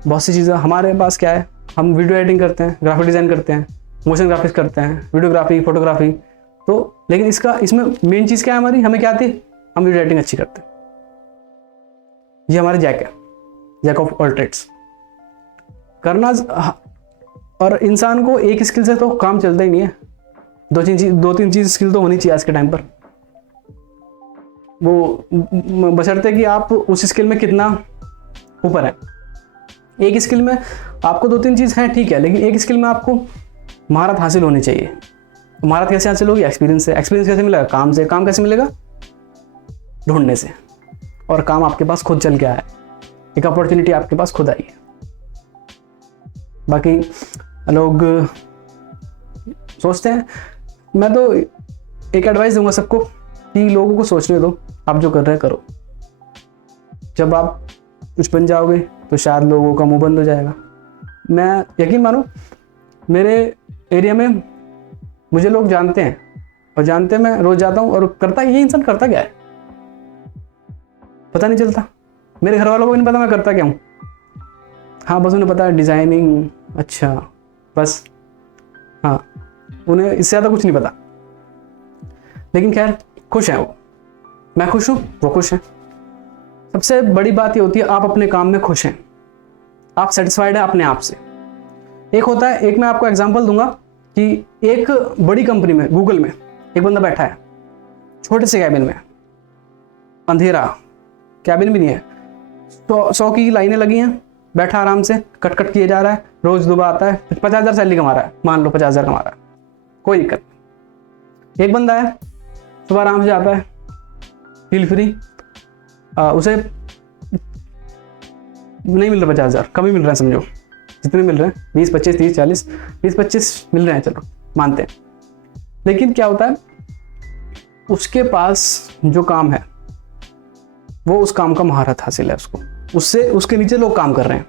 बहुत सी चीज़ें हमारे पास क्या है, हम वीडियो एडिटिंग करते हैं, ग्राफिक डिज़ाइन करते हैं, मोशन ग्राफिक्स करते हैं, वीडियोग्राफी, फोटोग्राफी, तो लेकिन इसमें मेन चीज़ क्या है हमारी, हमें क्या आती है, हम वीडियो एडिटिंग अच्छी करते हैं। ये हमारे जैक है, जैक ऑफ ऑल ट्रेड्स करना। और इंसान को एक स्किल से तो काम चलता ही नहीं है, दो तीन चीज स्किल तो होनी चाहिए आज के टाइम पर। वो बशर्ते कि आप उस स्किल में कितना ऊपर है। एक स्किल में आपको दो तीन चीज है ठीक है, लेकिन एक स्किल में आपको महारत हासिल होनी चाहिए। महारत कैसे हासिल होगी? एक्सपीरियंस से। एक्सपीरियंस कैसे मिलेगा? काम से। काम कैसे मिलेगा? ढूंढने से। और काम आपके पास खुद चल के आया है, एक अपॉर्चुनिटी आपके पास खुद आई है। बाकी लोग सोचते हैं, मैं तो एक एडवाइस दूंगा सबको कि लोगों को सोचने दो, आप जो कर रहे हैं करो। जब आप कुछ बन जाओगे तो शायद लोगों का मुंह बंद हो जाएगा। मैं यकीन मानो, मेरे एरिया में मुझे लोग जानते हैं, और जानते हैं, मैं रोज जाता हूँ और करता, ये इंसान करता क्या है पता नहीं चलता। मेरे घर वालों को भी नहीं पता मैं करता क्या हूँ। हाँ बस उन्हें पता है डिज़ाइनिंग, अच्छा बस, हाँ उन्हें इससे ज़्यादा कुछ नहीं पता। लेकिन खैर खुश हैं वो, मैं खुश हूँ, वो खुश हैं। सबसे बड़ी बात ये होती है आप अपने काम में खुश हैं, आप सेटिस्फाइड हैं अपने आप से। एक होता है, एक मैं आपको एग्जांपल दूंगा कि एक बड़ी कंपनी में, गूगल में, एक बंदा बैठा है छोटे से कैबिन में, अंधेरा, कैबिन भी नहीं है, 100 की लाइनें लगी हैं, बैठा आराम से कट कट किए जा रहा है, रोज दुबह आता है, 50,000 सैलरी कमा रहा है, मान लो 50,000 कमा रहा है, कोई दिक्कत नहीं। एक बंदा है सुबह आराम से जाता है, फील फ्री, उसे नहीं मिल रहा 50,000, कम ही मिल रहा है, समझो जितने मिल रहे हैं 20, 25, 30, 40, 20, 25 मिल रहे हैं, चलो मानते हैं। लेकिन क्या होता है, उसके पास जो काम है वो उस काम का महारत हासिल है उसको, उससे उसके नीचे लोग काम कर रहे हैं,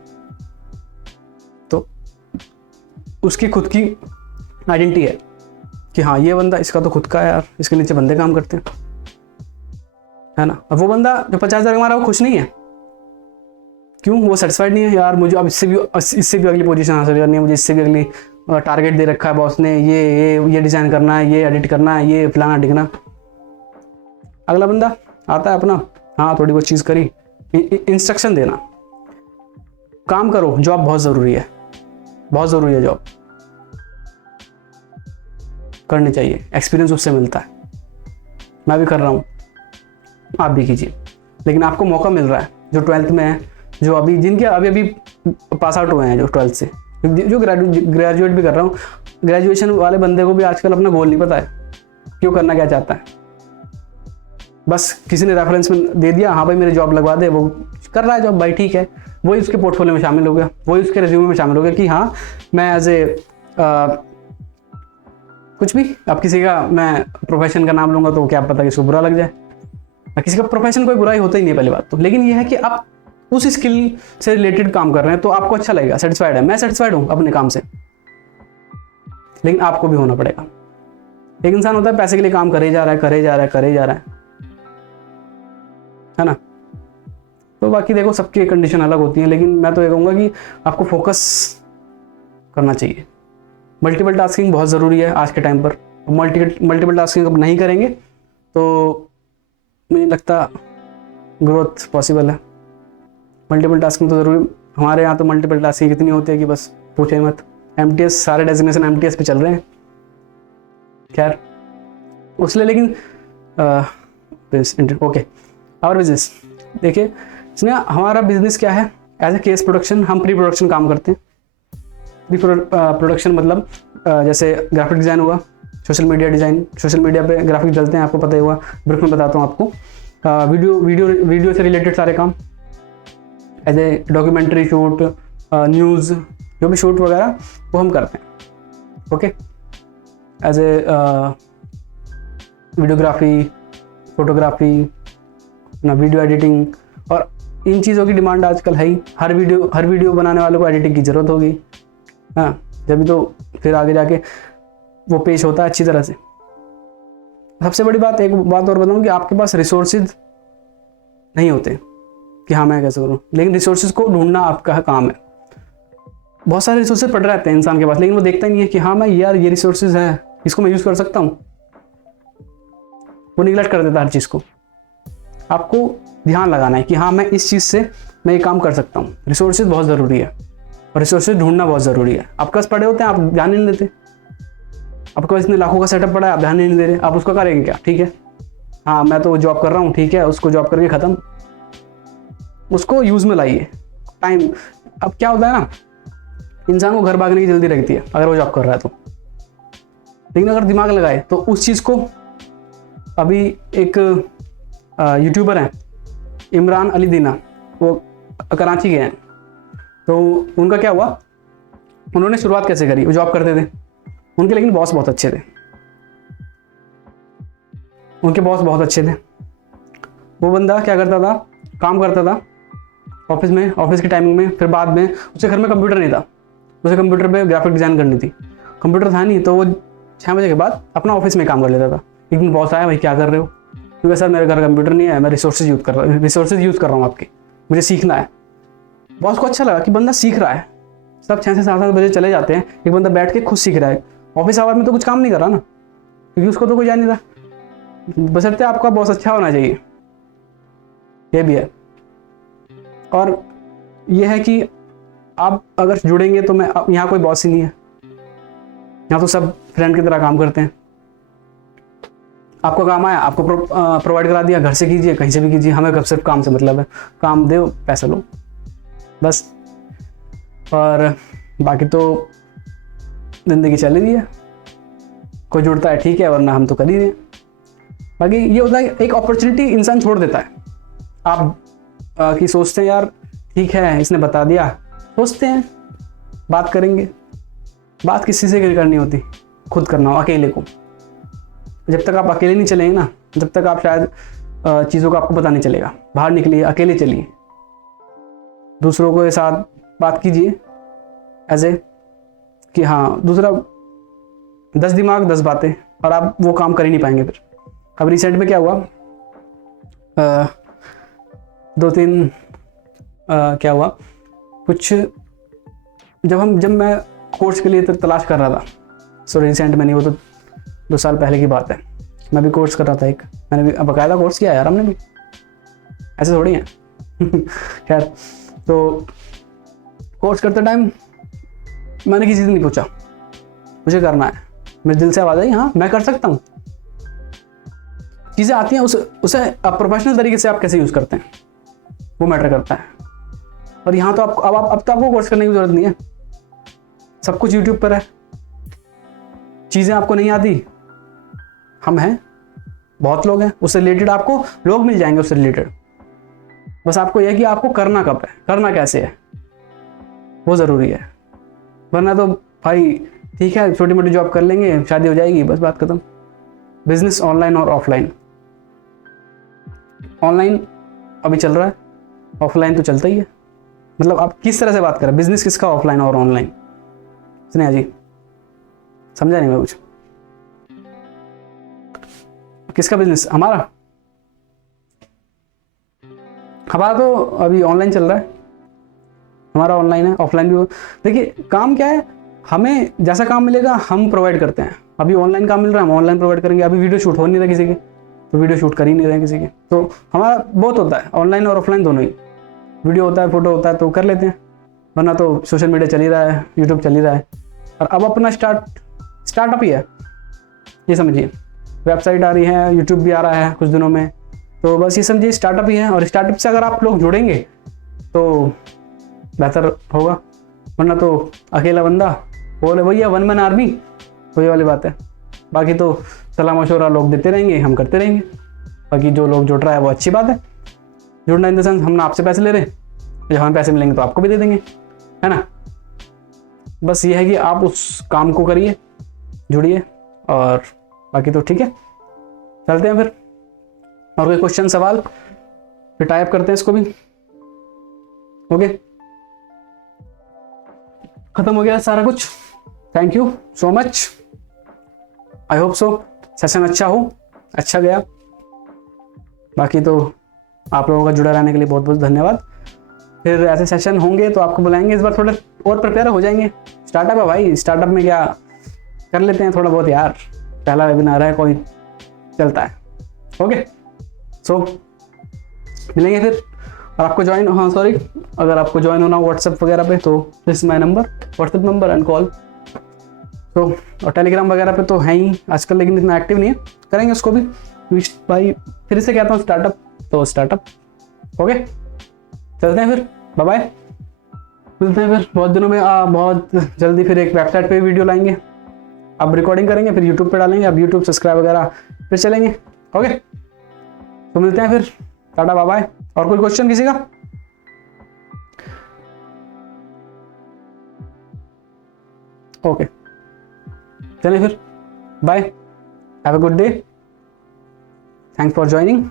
तो उसकी खुद की आइडेंटिटी है कि हाँ ये बंदा, इसका तो खुद का है यार, इसके नीचे बंदे काम करते हैं, है ना। अब वो बंदा जो 50,000 कमा रहा है वो खुश नहीं है, क्यों? वो सेटिस्फाइड नहीं है, यार मुझे अब इससे भी अगली पोजीशन हासिल करनी है, मुझे इससे भी अगली टारगेट दे रखा है बॉस ने, ये डिजाइन करना है, ये एडिट करना है, ये फलाना ढिकना। अगला बंदा आता है अपना, हाँ थोड़ी बहुत चीज़ करी, इंस्ट्रक्शन देना, काम करो, जॉब बहुत ज़रूरी है, बहुत ज़रूरी है, जॉब करनी चाहिए, एक्सपीरियंस उससे मिलता है, मैं भी कर रहा हूँ, आप भी कीजिए। लेकिन आपको मौका मिल रहा है, जो 12th में है, जो अभी जिनके अभी पास आउट हुए हैं, जो 12th से, जो ग्रेजुएट भी कर रहा हूँ, ग्रेजुएशन वाले बंदे को भी आजकल अपना गोल नहीं पता है, क्यों करना क्या चाहता है, बस किसी ने रेफरेंस में दे दिया, हाँ भाई मेरे जॉब लगवा दे, वो कर रहा है जॉब, भाई ठीक है, वही उसके पोर्टफोलियो में शामिल हो गया, वही उसके रिज्यूमे में शामिल हो गया कि हाँ मैं एज ए कुछ भी, अब किसी का मैं प्रोफेशन का नाम लूंगा तो क्या पता किसको बुरा लग जाए, किसी का प्रोफेशन कोई बुराई होता ही नहीं है पहली बात तो। लेकिन ये है कि आप उस स्किल से रिलेटेड काम कर रहे हैं तो आपको अच्छा लगेगा, सेटिस्फाइड है। मैं सेटिस्फाइड हूँ अपने काम से, लेकिन आपको भी होना पड़ेगा। एक इंसान होता है पैसे के लिए काम करे जा रहा है, करे जा रहा है, करे जा रहा है ना। तो बाकी देखो सबकी कंडीशन अलग होती है, लेकिन मैं तो ये कहूँगा कि आपको फोकस करना चाहिए। मल्टीपल टास्किंग बहुत ज़रूरी है आज के टाइम पर। मल्टीपल टास्किंग अब नहीं करेंगे तो मुझे लगता ग्रोथ पॉसिबल है। मल्टीपल टास्किंग तो ज़रूरी, हमारे यहाँ तो मल्टीपल टास्किंग इतनी होती है कि बस पूछे मत। MTS सारे डेजिग्नेशन MTS पे चल रहे हैं। खैर उसलिए, लेकिन ओके और बिजनेस देखिए, इसमें हमारा बिजनेस क्या है, एज ए केस प्रोडक्शन हम प्री प्रोडक्शन काम करते हैं। प्री प्रोडक्शन मतलब जैसे ग्राफिक डिज़ाइन हुआ, social media design, social media पे ग्राफिक चलते हैं, आपको पता ही हुआ, ब्रीफ में बताता हूँ आपको। वीडियो से रिलेटेड सारे काम, as a documentary shoot, news, जो भी शूट वगैरह वो हम करते हैं। Okay, as a videography, photography, ना वीडियो एडिटिंग, और इन चीज़ों की डिमांड आजकल है ही। हर वीडियो बनाने वालों को एडिटिंग की ज़रूरत होगी, हाँ, जब तो फिर आगे जाके वो पेश होता है अच्छी तरह से। सबसे बड़ी बात, एक बात और बताऊँ कि आपके पास रिसोर्सेज नहीं होते कि हाँ मैं कैसे करूँ, लेकिन रिसोर्सेज को ढूंढना आपका काम है। बहुत सारे रिसोर्सेज पड़ रहते हैं इंसान के पास, लेकिन वो देखता ही नहीं है कि हाँ मैं यार ये रिसोर्सेज है, इसको मैं यूज़ कर सकता हूँ। वो निगलेक्ट कर देता है हर चीज़ को। आपको ध्यान लगाना है कि हाँ मैं इस चीज़ से मैं ये काम कर सकता हूँ। रिसोर्सेज बहुत ज़रूरी है और रिसोर्सेज ढूंढना बहुत ज़रूरी है। आपके पास पड़े होते हैं, आप ध्यान नहीं देते। आपके पास इतने लाखों का सेटअप पड़ा है, आप ध्यान नहीं दे रहे, आप उसका करेंगे क्या? ठीक है, हाँ मैं तो जॉब कर रहा हूँ, ठीक है, उसको जॉब करके ख़त्म। उसको यूज़ में लाइए टाइम। अब क्या होता है ना, इंसान को घर भागने की जल्दी रहती है अगर वो जॉब कर रहा है तो, लेकिन अगर दिमाग लगाए तो उस चीज़ को, अभी एक यूट्यूबर हैं इमरान अली दीना, वो कराची के हैं, तो उनका क्या हुआ, उन्होंने शुरुआत कैसे करी, वो जॉब करते थे उनके, लेकिन बॉस बहुत अच्छे थे, उनके बॉस बहुत अच्छे थे। वो बंदा क्या करता था, काम करता था ऑफिस में, ऑफिस की टाइमिंग में, फिर बाद में उसके घर में कंप्यूटर नहीं था, उसे कंप्यूटर पे ग्राफिक डिज़ाइन करनी थी, कंप्यूटर था नहीं, तो वो 6 बजे के बाद अपना ऑफिस में काम कर लेता था। एक दिन बॉस आया, भाई क्या कर रहे हो? क्योंकि सर मेरे घर कंप्यूटर नहीं है, मैं रिसोर्सेज यूज़ कर रहा हूँ आपके, मुझे सीखना है। बॉस को अच्छा लगा कि बंदा सीख रहा है। सब 6 से 7 बजे चले जाते हैं, एक बंदा बैठ के खुद सीख रहा है, ऑफिस आवर में तो कुछ काम नहीं कर रहा ना, क्योंकि उसको तो कोई जान नहीं रहा। बशर्ते आपका बॉस अच्छा होना चाहिए, ये भी है। और ये है कि आप अगर जुड़ेंगे तो, मैं यहाँ कोई बॉस ही नहीं है, यहाँ तो सब फ्रेंड की तरह काम करते हैं। आपको काम आया, आपको प्रोवाइड करा दिया, घर से कीजिए, कहीं से भी कीजिए, हमें सिर्फ काम से मतलब है, काम दो पैसा लो बस। और बाकी तो ज़िंदगी चल रही है, कोई जुड़ता है ठीक है, वरना हम तो कर ही रहे। बाकी ये होता है एक अपॉर्चुनिटी इंसान छोड़ देता है। आप कि सोचते हैं यार ठीक है इसने बता दिया, सोचते हैं बात करेंगे, बात किसी से करनी होती, खुद करना हो अकेले को। जब तक आप अकेले नहीं चलेंगे ना, जब तक आप शायद चीज़ों का आपको पता नहीं चलेगा। बाहर निकलिए, अकेले चलिए, दूसरों के साथ बात कीजिए, ऐसे कि हाँ दूसरा 10 दिमाग 10 बातें, और आप वो काम कर ही नहीं पाएंगे फिर। अब रिसेंट में क्या हुआ, 2-3 क्या हुआ कुछ, जब मैं कोर्स के लिए तलाश कर रहा था, सो रिसेंट में नहीं, वो तो 2 साल पहले की बात है, मैं भी कोर्स कर रहा था एक, मैंने भी बाकायदा कोर्स किया यार, हमने भी, ऐसे थोड़ी है खैर। तो कोर्स करते टाइम मैंने किसी से नहीं पूछा, मुझे करना है, मेरे दिल से आवाज़ आई हाँ मैं कर सकता हूँ। चीज़ें आती हैं, उसे आप प्रोफेशनल तरीके से आप कैसे यूज़ करते हैं वो मैटर करता है। और यहाँ तो आपको अब तो आपको कोर्स करने की ज़रूरत नहीं है, सब कुछ यूट्यूब पर है। चीज़ें आपको नहीं आती, हम हैं, बहुत लोग हैं, उससे रिलेटेड आपको लोग मिल जाएंगे उससे रिलेटेड। बस आपको यह कि आपको करना कब है, करना कैसे है, वो ज़रूरी है। वरना तो भाई ठीक है छोटी मोटी जॉब कर लेंगे, शादी हो जाएगी, बस बात खत्म। बिजनेस ऑनलाइन और ऑफलाइन, ऑनलाइन अभी चल रहा है, ऑफलाइन तो चलता ही है। मतलब आप किस तरह से बात कर रहे हैं, बिजनेस किसका ऑफलाइन और ऑनलाइन? स्नेहा जी समझा नहीं मैं कुछ। किसका बिजनेस? हमारा हमारा तो अभी ऑनलाइन चल रहा है, हमारा ऑनलाइन है, ऑफलाइन भी। देखिए काम क्या है, हमें जैसा काम मिलेगा हम प्रोवाइड करते हैं। अभी ऑनलाइन काम मिल रहा है, हम ऑनलाइन प्रोवाइड करेंगे। अभी वीडियो शूट हो नहीं रहा किसी के, तो वीडियो शूट कर ही नहीं रहे किसी के, तो हमारा बहुत होता है ऑनलाइन और ऑफलाइन दोनों ही। वीडियो होता है, फोटो होता है तो कर लेते हैं, वरना तो सोशल मीडिया चल ही रहा है, यूट्यूब चल ही रहा है। और अब अपना स्टार्टअप ही है, ये समझिए। वेबसाइट आ रही है, यूट्यूब भी आ रहा है कुछ दिनों में, तो बस ये समझिए स्टार्टअप ही है। और स्टार्टअप से अगर आप लोग जुड़ेंगे तो बेहतर होगा, वरना तो अकेला बंदा बोले भैया वन मैन आर्मी, वही वाली बात है। बाकी तो सलाह मशवरा लोग देते रहेंगे, हम करते रहेंगे। बाकी जो लोग जुड़ रहा है वो अच्छी बात है। जुड़ना इन द सेंस हम ना आपसे पैसे ले रहे हैं, जब हमें पैसे मिलेंगे तो आपको भी दे देंगे, है ना। बस ये है कि आप उस काम को करिए, जुड़िए, और बाकी तो ठीक है। चलते हैं फिर, और कोई क्वेश्चन सवाल, फिर टाइप करते हैं इसको भी। ओके, खत्म हो गया सारा कुछ। Thank you so much, I hope so session अच्छा गया। बाकी तो आप लोगों का जुड़ा रहने के लिए बहुत बहुत धन्यवाद। फिर ऐसे सेशन होंगे तो आपको बुलाएंगे, इस बार थोड़े और प्रिपेयर हो जाएंगे। स्टार्टअप है भाई, स्टार्टअप में क्या कर लेते हैं थोड़ा बहुत यार, पहला वेबिनार है, कोई चलता है। ओके, सो मिलेंगे फिर। और आपको ज्वाइन, हाँ सॉरी, अगर आपको ज्वाइन होना व्हाट्सएप वगैरह पे तो this my number, WhatsApp number and call. तो और टेलीग्राम वगैरह पे तो है ही आजकल, लेकिन इतना एक्टिव नहीं है, करेंगे उसको भी भाई। फिर से कहता हूँ स्टार्टअप तो स्टार्टअप। ओके, चलते हैं फिर, बाय बाय, मिलते हैं फिर बहुत दिनों में। बहुत जल्दी फिर एक वेबसाइट पे वीडियो लाएंगे, अब रिकॉर्डिंग करेंगे, फिर यूट्यूब पे डालेंगे, अब यूट्यूब सब्सक्राइब वगैरह फिर चलेंगे। ओके, तो मिलते हैं फिर, टाटा बाय बाय। और कोई क्वेश्चन किसी का? ओके, चलिए फिर, bye, have a good day, thanks for joining.